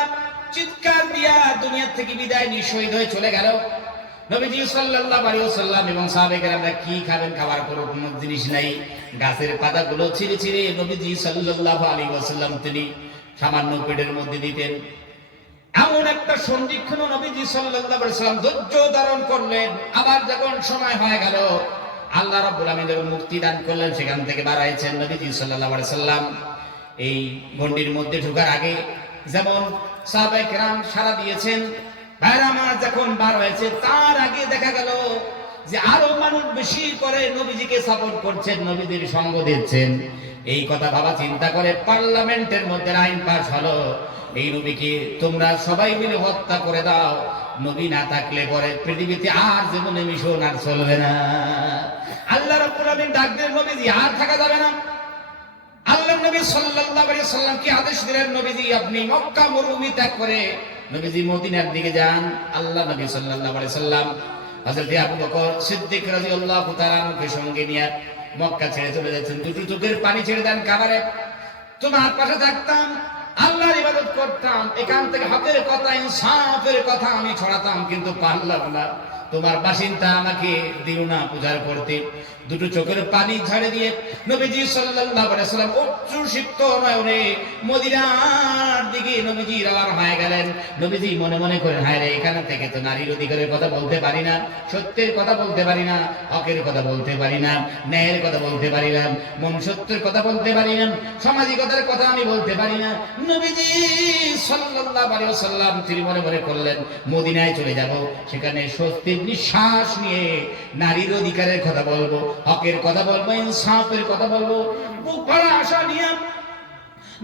চিৎকার দিয়া দুনিয়া থেকে বিদায় নিয়ে শহীদ হয়ে চলে গেল। নবীজি সাল্লাল্লাহু আলাইহি ওয়াসাল্লাম এবং সাহাবায়ে কি খাবেন, খাবার কোনো জিনিস নাই, গাছের পাতাগুলো ছিঁড়ে ছিঁড়ে নবীজি সাল্লাল্লাহু আলাইহি ওয়াসাল্লাম তিনি সামান্য পেটের মধ্যে দিতেন। এমন একটা সন্ধিক্ষণ নবীজি সাল্লাল্লাহু আলাইহি ওয়াসাল্লাম ধৈর্য ধারণ করলেন। আবার যখন সময় হয়ে গেল, আল্লাহ রাব্বুল আমিন যখন মুক্তি দান করলেন, সেখান থেকে বার হয়েছেন নবীজি সাল্লাল্লাহু আলাইহি ওয়াসাল্লাম। এই গণ্ডির মধ্যে ঢোকার আগে যেমন সাহাবায়ে কেরাম সাড়া দিয়েছেন, ভাইরা আমার যখন বার হয়েছে তার আগে দেখা গেল যে আরো মানুষ বেশি করে নবীজিকে সাপোর্ট করছেন, নবীদের সঙ্গ দিচ্ছেন। এই কথা ভাবা চিন্তা করে পার্লামেন্টের মধ্যে আইন পাস হলো, এই নবীকে তোমরা সবাই মিলে হত্যা করে দাও। নবী না থাকলে পরে পৃথিবীতে আর জীবনে মিশন আর চলবে না। আল্লাহ রাব্বুল আলামিন ডাক দিলেন, নবীজি আর থাকা যাবে না। আল্লাহ নবী সাল্লাল্লাহু আলাইহি সাল্লাম কি আদেশ দিলেন, নবীজি আপনি মক্কা মরুভূমি ত্যাগ করে নবীজি মদিনার দিকে যান। আল্লাহ নবী সাল্লাল্লাহু আলাইহি সাল্লাম হযরত আবু বকর সিদ্দিক রাদিয়াল্লাহু তাআলা কে সঙ্গে নিয়ে মক্কা ছেড়ে চলে যাচ্ছেন। দুটো চোখের পানি ছেড়ে দেন কাবারে, তোমার পাশে থাকতাম, আল্লাহর ইবাদত করতাম, এখান থেকে হকের কথা ইনসাফের কথা আমি ছড়াতাম, কিন্তু পারলাম না। তোমার বাসিন্দা আমাকে দিও না পূজার করতে। দুটো চোখের পানি ঝাড়ে দিয়ে নবীজি সাল্লাল্লাহু আলাইহি সাল্লাম অশ্রুসিক্ত নয়নে মদিনার দিকে নবীজি রওনা হয়ে গেলেন। নবীজি মনে মনে করেন, হায় রে, এখান থেকে তো নারীর অধিকারের কথা বলতে পারি না, সত্যের কথা বলতে পারি না, হকের কথা বলতে পারি না, ন্যায়ের কথা বলতে পারি না, মনুষ্যত্বের কথা বলতে পারি না, সামাজিকতার কথা আমি বলতে পারি না। নবীজি সাল্লাল্লাহু আলাইহি ওয়াসাল্লাম তিনি মনে মনে করলেন, মদিনায় চলে যাব, সেখানে স্বস্তির নিঃশ্বাস নিয়ে নারীর অধিকারের কথা বলবো, হকের কথা বলবো, ইনসাফের কথা বলবো। বুক ভরা আশা নিয়ে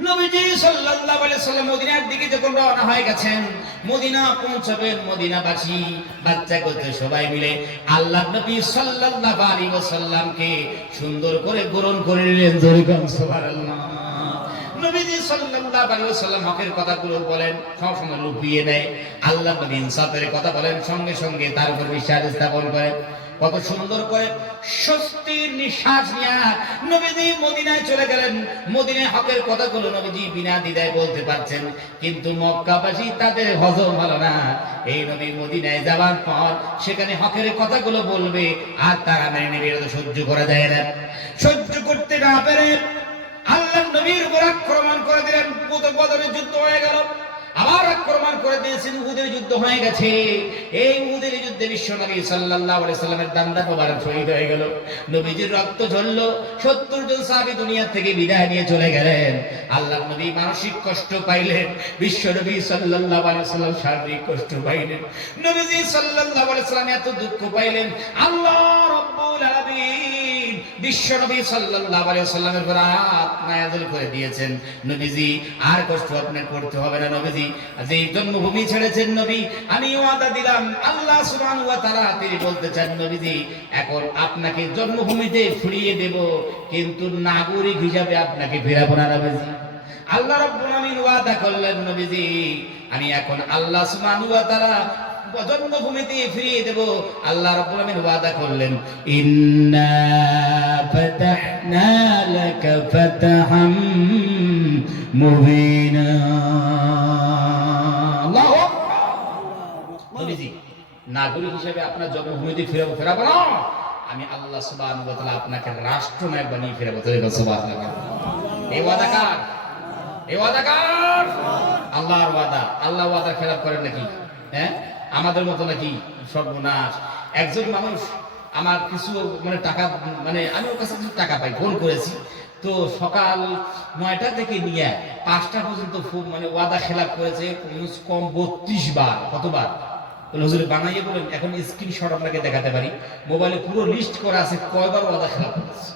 নবীজি সাল্লাল্লাহু আলাইহি সাল্লাম মদিনার দিকে যখন রওনা হয়ে গেছেন, মদিনা পৌঁছাবেন, মদিনাবাসী বাচ্চা কাচ্চা সবাই মিলে আল্লাহর নবী সাল্লাল্লাহু আলাইহি ওয়াসাল্লামকে সুন্দর করে গ্রহণ করে নিলেন। জোরে বলুন সুবহানাল্লাহ। নবীজি সাল্লাল্লাহু আলাইহি ওয়াসাল্লাম হকের কথাগুলো বলেন, সব সময় লুকিয়ে নেয়। আল্লাহ নবী ইনসাফের কথা বলেন, সঙ্গে সঙ্গে তার উপর বিশ্বাস স্থাপন করে। কত সুন্দর করে স্বস্তির নিঃশ্বাস নিয়ে নবীজি মদিনায় চলে গেলেন। মদিনায় হকের কথাগুলো নবীজি বিনা দ্বিধায় বলতে পারছেন, কিন্তু মক্কাবাসী তাদের হজম হলো না। এই নবী মদিনায় যাওয়ার পর সেখানে হকের কথাগুলো বলবে আর তারা মেনে নেবে, এটা সহ্য করা যায় না। সহ্য করতে না পেরে আল্লাহ নবীর উপর আক্রমণ করে দিলেন। বদরের যুদ্ধ হয়ে গেল, আবার আক্রমণ করে দিয়েছেন, উহুদের যুদ্ধ হয়ে গেছে। এই উহুদের যুদ্ধে বিশ্ব নবী সাল্লাল্লাহু আলাইহি সাল্লামের দান্দা মোবারক শহীদ হয়ে গেল, নবীজির রক্ত ঝরলো, 70 জন সাহাবী দুনিয়া থেকে বিদায় নিয়ে চলে গেলেন। আল্লাহর নবী মানসিক কষ্ট পাইলেন, বিশ্ব নবী সাল্লাল্লাহু আলাইহি সাল্লাম শারীরিক কষ্ট পাইলেন। নবীজি সাল্লাল্লাহু আলাইহি সাল্লাম এত দুঃখ পাইলেন, আল্লাহ রাব্বুল আলামিন বিশ্ব নবী সাল্লাল্লাহু আলাইহি সাল্লামের উপর আয়াত নাযিল করে দিয়েছেন, নবীজি আর কষ্ট আপনার করতে হবে না। নবীজি যে জন্মভূমি ছেড়েছেন নবী, আমি ওয়াদা দিলাম, আল্লাহ সুবহানাহু ওয়া তাআলা তিনি বলতে চান, নবীজি এখন আপনাকে জন্মভূমিতে ফিরিয়ে দেব, কিন্তু নাগরিক হিসাবে আপনাকে ফেরাবো না। নবীজি আল্লাহ রাব্বুল আলামিন ওয়াদা করলেন, নবীজি আমি এখন আল্লাহ সুবহানাহু ওয়া তাআলা জন্মভূমিতে ফিরিয়ে দেব। আল্লাহ রাব্বুল আলামিন ওয়াদা করলেন, ইন্না ফাতাহনা লাকা ফাতহাম মুবিনা। আল্লাহু আকবার। নবীজি নাগরিক হিসেবে আপনার জন্মভূমিতে ফেরাবো না, আমি আল্লাহ সুবহানাহু ওয়া তাআলা আপনাকে রাষ্ট্রনায়ক বানিয়ে ফেরাবো। সুবহানাল্লাহ। এই ওয়াদা কার? এই ওয়াদা কার? আল্লাহর ওয়াদা। আল্লাহ ওয়াদা খেলাপ করেন নাকি? হ্যাঁ, আমাদের মতো নাকি? সর্বনাশ। একজন মানুষ আমার কিছু টাকা, আমি ওর কাছে কিছু টাকা পাই, ফোন করেছি তো সকাল 9টা থেকে নিয়ে 5টা পর্যন্ত ওয়াদা খেলাপ করেছে কম 32 বার। কতবার? হুজুর বানাইয়ে বলেন, এখন স্ক্রিনশট আপনাকে দেখাতে পারি, মোবাইলে পুরো লিস্ট করা আছে কয়বার ওয়াদা খেলাপ করেছে।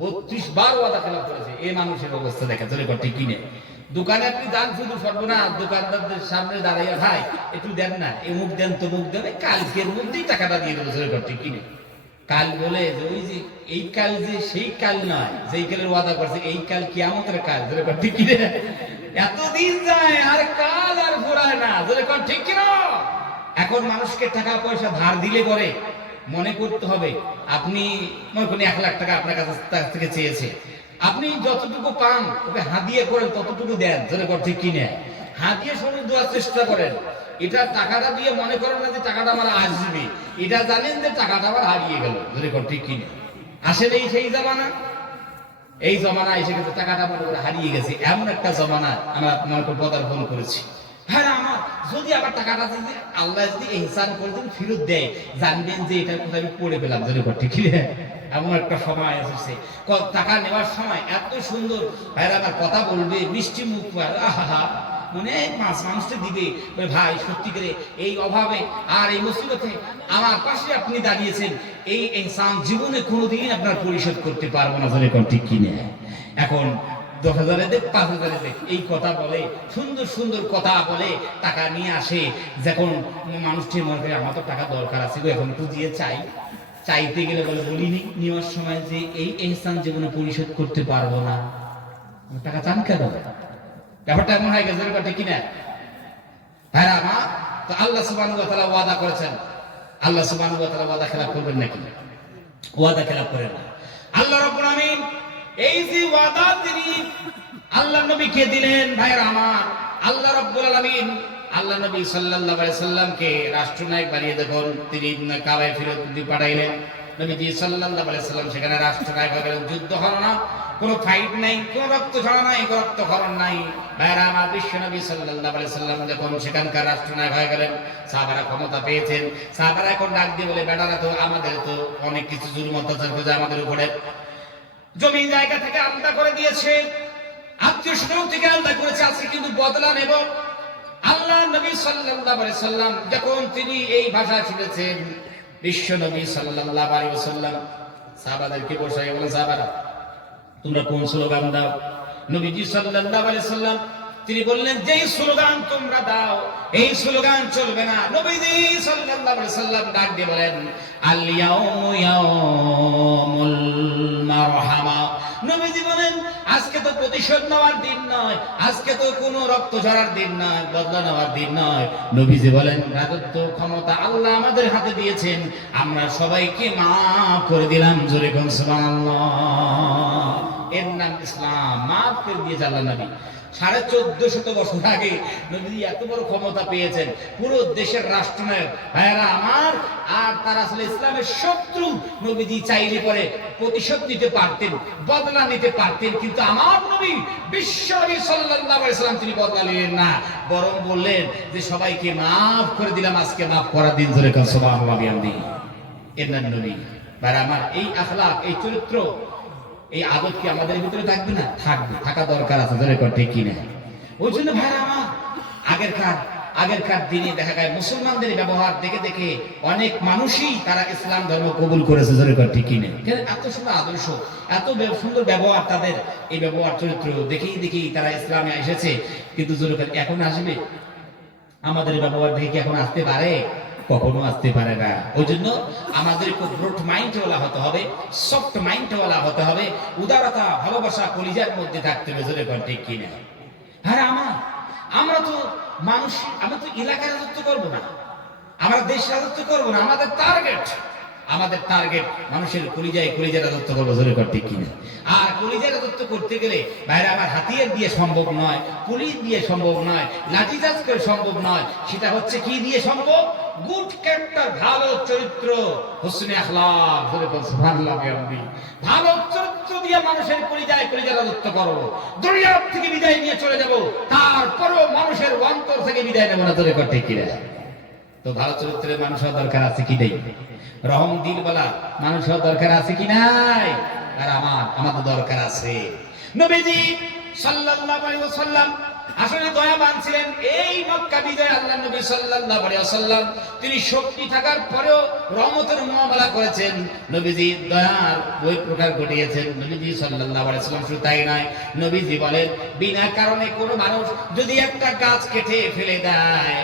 32 বার ওয়াদা খেলাপ করেছে। এই মানুষের অবস্থা দেখা চলে ঠিক কিনে। দোকানে আপনি যান, শুধু সর্বনা দোকানদারদের সামনে দাঁড়াইয়া, ভাই একটু দেন না, মুখ দেন তো মুখ দেন, কালকের মধ্যেই টাকাটা দিয়ে দেবো ঠিক কিনে। কাল বলে যে ওই যে এই কাল যে সেই কাল নয়, যেই কালের ওয়াদা করছে, এই কাল কিয়ামতের কাল। ঠিক কিনে? এতদিন যায় আর কাল আর ঘোরায় না। ঠিক কিনা? এখন মানুষকে টাকা পয়সা ধার দিলে পরে মনে করতে হবে, আপনি মনে করেন 1 লাখ টাকা আপনার কাছ থেকে চেয়েছে, আপনি যতটুকু পান ওকে হাদিয়ে করেন, ততটুকু দেন। ঠিক কিনে? হাদিয়ে সময় দেওয়ার চেষ্টা করেন। এটা টাকাটা দিয়ে মনে করেন না যে টাকাটা আমার আসবে, এটা জানেন যে টাকাটা আবার হারিয়ে গেল। ঠিক কিনে? আসলে সেই জমানা, এই জমানা এসে গেছে, টাকাটা মনে করে হারিয়ে গেছে। এমন একটা জমানা আমরা মনে করে পদার্পণ করেছি। হ্যাঁ, আমার যদি আবার টাকাটা যদি আল্লাহ যদি ইহসান করে দেন, ফেরত দেয়, জানবেন যে এটা কোথায় আমি পড়ে পেলাম। ঠিক কিনে? এমন একটা সময় এসেছে, টাকা নেওয়ার সময় এত সুন্দর ভাইরা আমার কথা বলবে, মিষ্টি মুখ, আহা মনে পাঁচ মানুষটা দিবে, বলে ভাই সত্যি করে এই অভাবে আর এই মুসিবতে আমার পাশে আপনি দাঁড়িয়েছেন, এই ইনসান জীবনে কোনোদিন আপনার পরিশোধ করতে পারবো না, তাহলে কোন ঠিক কিনে। এখন 10,000 দেখ 5,000 দেখ এই কথা বলে, সুন্দর সুন্দর কথা বলে, টাকা নিয়ে আসে। যখন মানুষটি মনে করে আমার তো টাকা দরকার আছে গো, এখন একটু দিয়ে চাই, চাইতে গেলে বলে বলিনি নেওয়ার সময় যে এই ইনসান জীবনে পরিশোধ করতে পারবো না, টাকা চান কেন? ব্যাপারটা এমন হয়ে গেছে ঠিক কিনা? হ্যাঁ আমার তো আল্লাহ সুবহানাহু ওয়া তাআলা ওয়াদা করেছেন, আল্লাহ সুবহানাহু ওয়া তাআলা ওয়াদা খেলাপ করবেন নাকি? ওয়াদা খেলাপ করেন না। আল্লাহ রাব্বুল আমিন এই যে ওয়াদা তিনি আল্লাহ নবীকে দিলেন, ভাইরা আমার, আল্লাহ রাব্বুল আলামিন আল্লাহ নবী সাল্লাল্লাহু আলাইহি সাল্লামকে রাষ্ট্রনায়ক বানিয়ে যখন তিনি কাবায় ফেরত পাঠাইলেন, নবীজি সাল্লাল্লাহু আলাইহি সাল্লাম সেখানে রাষ্ট্রনায়ক হয়ে গেলেন। যুদ্ধ হলো না, কোনো ফাইট নাই, কোনো রক্ত ঝরা নাই, কোনো রক্তক্ষরণ নাই। ভাইরা আমার, বিশ্ব নবী সাল্লাল্লাহু আলাইহি সাল্লাম যখন সেখানকার রাষ্ট্রনায়ক হয়ে গেলেন, সাহাবারা ক্ষমতা পেয়েছেন। সাহাবারা এখন ডাক দিয়ে বলে, বেটারা তো আমাদের তো অনেক কিছু জুলুম অত্যাচার করেছে আমাদের উপরে, জমি জায়গা থেকে আলাদা করে দিয়েছে, আত্মীয় স্বজন থেকে আলাদা করেছে, আজকে কিন্তু বদলা নেব। আল্লাহ নবী সাল্লাল্লাহু আলাইহি সাল্লাম যখন তিনি এই ভাষা শুনেছেন, বিশ্ব নবী সাল্লাল্লাহু আলাইহি ওয়াসাল্লাম সাহাবাদেরকে বসায় বলে, সাহাবারা তোমরা কোন স্লোগান দাও? নবীজি সাল্লাল্লাহু আলাইহি সাল্লাম তিনি বললেন, যেই স্লোগান তোমরা দাও এই স্লোগান চলবে না। নবীজি সাল্লাল্লাহু আলাইহি সাল্লাম ডাক দিয়ে বলেন, আল ইয়াউমু ইয়াউমুল মারহামা। নবীজি বলেন, আজকে তো প্রতিশোধ নেওয়ার দিন নয়, আজকে তো কোনো রক্ত ঝরার দিন নয়, বদলা নেওয়ার দিন নয়। নবীজি বলেন, রাজত্ব ক্ষমতা আল্লাহ আমাদের হাতে দিয়েছেন, আমরা সবাইকে মাফ করে দিলাম। জোরে কোন সুবহানাল্লাহ। এর নাম ইসলাম, মাফ করে দিয়েছে আল্লাহ নবী। 1450 বছর আগে নবী এত বড় ক্ষমতা পেয়েছেন, পুরো দেশের রাষ্ট্রনায়ক, ভাইরা আমার। আর তারা আসলে ইসলামের শত্রু। নবীজি চাইলে পরে প্রতিশোধ নিতে পারতেন, বদলা নিতে পারতেন, কিন্তু আমার নবী বিশ্ব নবী সাল্লাল্লাহু আলাইহি সাল্লাম তিনি বদলা নিলেন না, বরং বললেন যে সবাইকে মাফ করে দিলাম, আজকে মাফ করার দিন। ধরে কান সুবহানাল্লাহ বিহামদি। এর নাম নবী। ভাইরা আমার, এই আখলাক, এই চরিত্র, এই আদত কি আমাদের ভিতরে থাকবে না? থাকবে, থাকা দরকার আছে। ধরে ঠিক কিনা? ওই জন্য ভাইরা আমার, আগেরকার দিনে দেখা যায় মুসলমানদের ব্যবহার দেখে দেখে অনেক মানুষই তারা ইসলাম ধর্ম কবুল করেছে। ধরে ঠিক কিনা? এত সুন্দর আদর্শ, এত সুন্দর ব্যবহার তাদের, এই ব্যবহার চরিত্র দেখেই দেখেই তারা ইসলামে এসেছে। কিন্তু জোরে এখন আসবে আমাদের ব্যবহার দেখে কি এখন আসতে পারে? কখনো আসতে পারে না। ওই জন্য আমাদের খুব ব্রড মাইন্ড ওয়ালা হতে হবে, সফট মাইন্ড ওয়ালা হতে হবে, উদারতা, ভালোবাসা কলিজার মধ্যে থাকতে হবে। জোরে ঠিক কিনা? হ্যাঁ আমরা তো মানুষ, আমরা তো এলাকার রাজত্ব করবো না, আমরা দেশ রাজত্ব করবো না। আমাদের টার্গেট মানুষের কলিজায় রাজত্ব করবো। জোরে ঠিক কিনা? আর কলিজায় রাজত্ব করতে গেলে বাইরে আমার হাতিয়ার দিয়ে সম্ভব নয়, পুলিশ দিয়ে সম্ভব নয়, লাঠিচার্জ করে সম্ভব নয়। সেটা হচ্ছে কি দিয়ে সম্ভব? গুড ক্যারেক্টার, ভালো চরিত্র, হুসনে আখলাক। জোরে সুবহানাল্লাহ বিহামদি। ভালো চরিত্র দিয়ে মানুষের কলিজায় রাজত্ব করো। দুনিয়া থেকে বিদায় নিয়ে চলে যাব, তারপরেও মানুষের অন্তর থেকে বিদায় নেব না। জোরে ঠিক কিনা? তো ভালো চরিত্রের মানুষ হওয়ার দরকার আছে কি নেই? রহম দিল বলা মানুষ হওয়ার দরকার আছে কি নাই? আর আমাদের দরকার আছে। নবীজি সাল্লাল্লাহু আলাইহি ওয়াসাল্লাম আসলে দয়াবান ছিলেন। এই মক্কা বিজয় আল্লাহ নবী সাল্লাল্লাহু আলাইহি ওয়াসাল্লাম তিনি শক্তি থাকার পরেও রহমতের মুআমালা করেছেন। নবীজি দয়ার ওই প্রকার ঘটিয়েছেন। নবীজি সাল্লাল্লাহু আলাইহি ওয়াসাল্লাম শুধু তাই নয়, নবীজি বলেন, বিনা কারণে কোনো মানুষ যদি একটা গাছ কেটে ফেলে দেয়,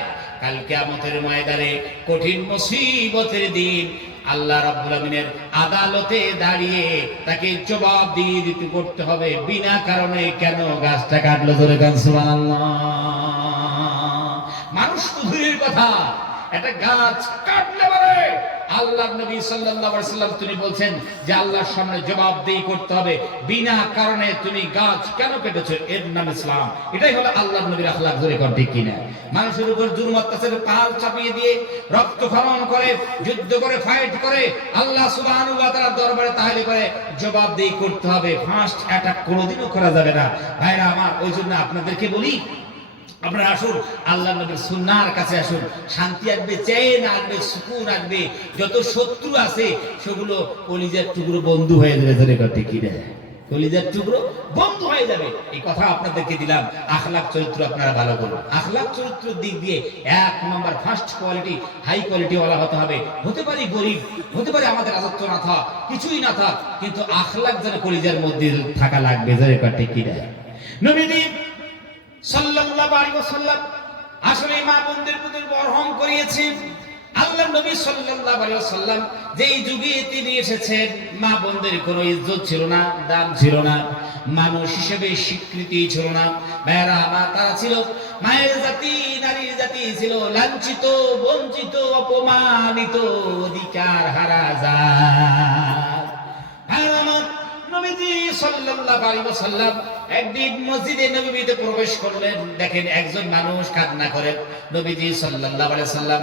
কাল কিয়ামতের ময়দানে কঠিন মুসিবতের দিন আল্লাহ রাব্বুল আমিনের আদালতে দাঁড়িয়ে তাকে জবাব দিতে করতে হবে, বিনা কারণে কেন গাছটা কাটলো। ধরে গান সুবহানাল্লাহ। মানুষ তো দূরের কথা, একটা গাছ কাটলে পারে আল্লাহর নবী সাল্লাল্লাহু আলাইহি ওয়াসাল্লাম তিনি বলছেন যে আল্লাহর সামনে জবাবদিহি করতে হবে, বিনা কারণে তুমি গাছ কেন কেটেছো। এর নাম ইসলাম। এটাই হলো আল্লাহর নবীর আখলাক। জোরে কর ঠিক কিনা? মানুষের উপর জুলুম অত্যাচারের পাহাড় চাপিয়ে দিয়ে রক্তক্ষরণ করে, যুদ্ধ করে, ফাইট করে আল্লাহ সুবহানাহু ওয়া তাআলার দরবারে তাহলে করে জবাবদিহি করতে হবে। ফার্স্ট অ্যাটাক কোনোদিনও করা যাবে না। ভাইরা আমার, ওই জন্য আপনাদেরকে বলি, আপনারা আসুন আল্লাহ নবীর সুন্নাহর কাছে আসুন। শান্তি আসবে, চেন আসবে, সুকুন আসবে। যত শত্রু আছে সেগুলো কলিজার টুকরো বন্ধু হয়ে যাবে। ধরে ঠিক কিনা? কলিজার টুকরো বন্ধ হয়ে যাবে। এই কথা আপনাদেরকে দিলাম। আখলাক চরিত্র আপনারা ভালো করুন। আখলাক চরিত্রের দিক দিয়ে 1 নম্বর ফার্স্ট কোয়ালিটি, হাই কোয়ালিটি ওয়ালা হতে হবে। হতে পারি গরিব, হতে পারে আমাদের রাজত্ব না থাক, কিছুই না থাক, কিন্তু আখলাক যেন কলিজার মধ্যে থাকা লাগবে। যারে কাটে কি দেয় নবীজি সাল্লাল্লাহু আলাইহি ওয়াসাল্লাম আসলে মা বোনদের প্রতি মরহম করিয়েছেন। আল্লাহ নবী সাল্লাল্লাহু আলাইহি ওয়াসাল্লাম যেই যুগে তিনি এসেছেন, মা বোনদের কোনো ইজ্জত ছিল না, দাম ছিল না, মানুষ হিসেবে স্বীকৃতি ছিল না। মেয়েরা আমার তারা ছিল মায়ের জাতি, নারীর জাতি ছিল লাঞ্ছিত, বঞ্চিত, অপমানিত, অধিকার হারা জাত। আমার নবীজি সাল্লাল্লাহু আলাইহি ওয়াসাল্লাম একদিন মসজিদে নববীতে প্রবেশ করলেন। দেখেন একজন মানুষ কান্না করেন। নবীজি সাল্লাল্লাহু আলাইহি ওয়াসাল্লাম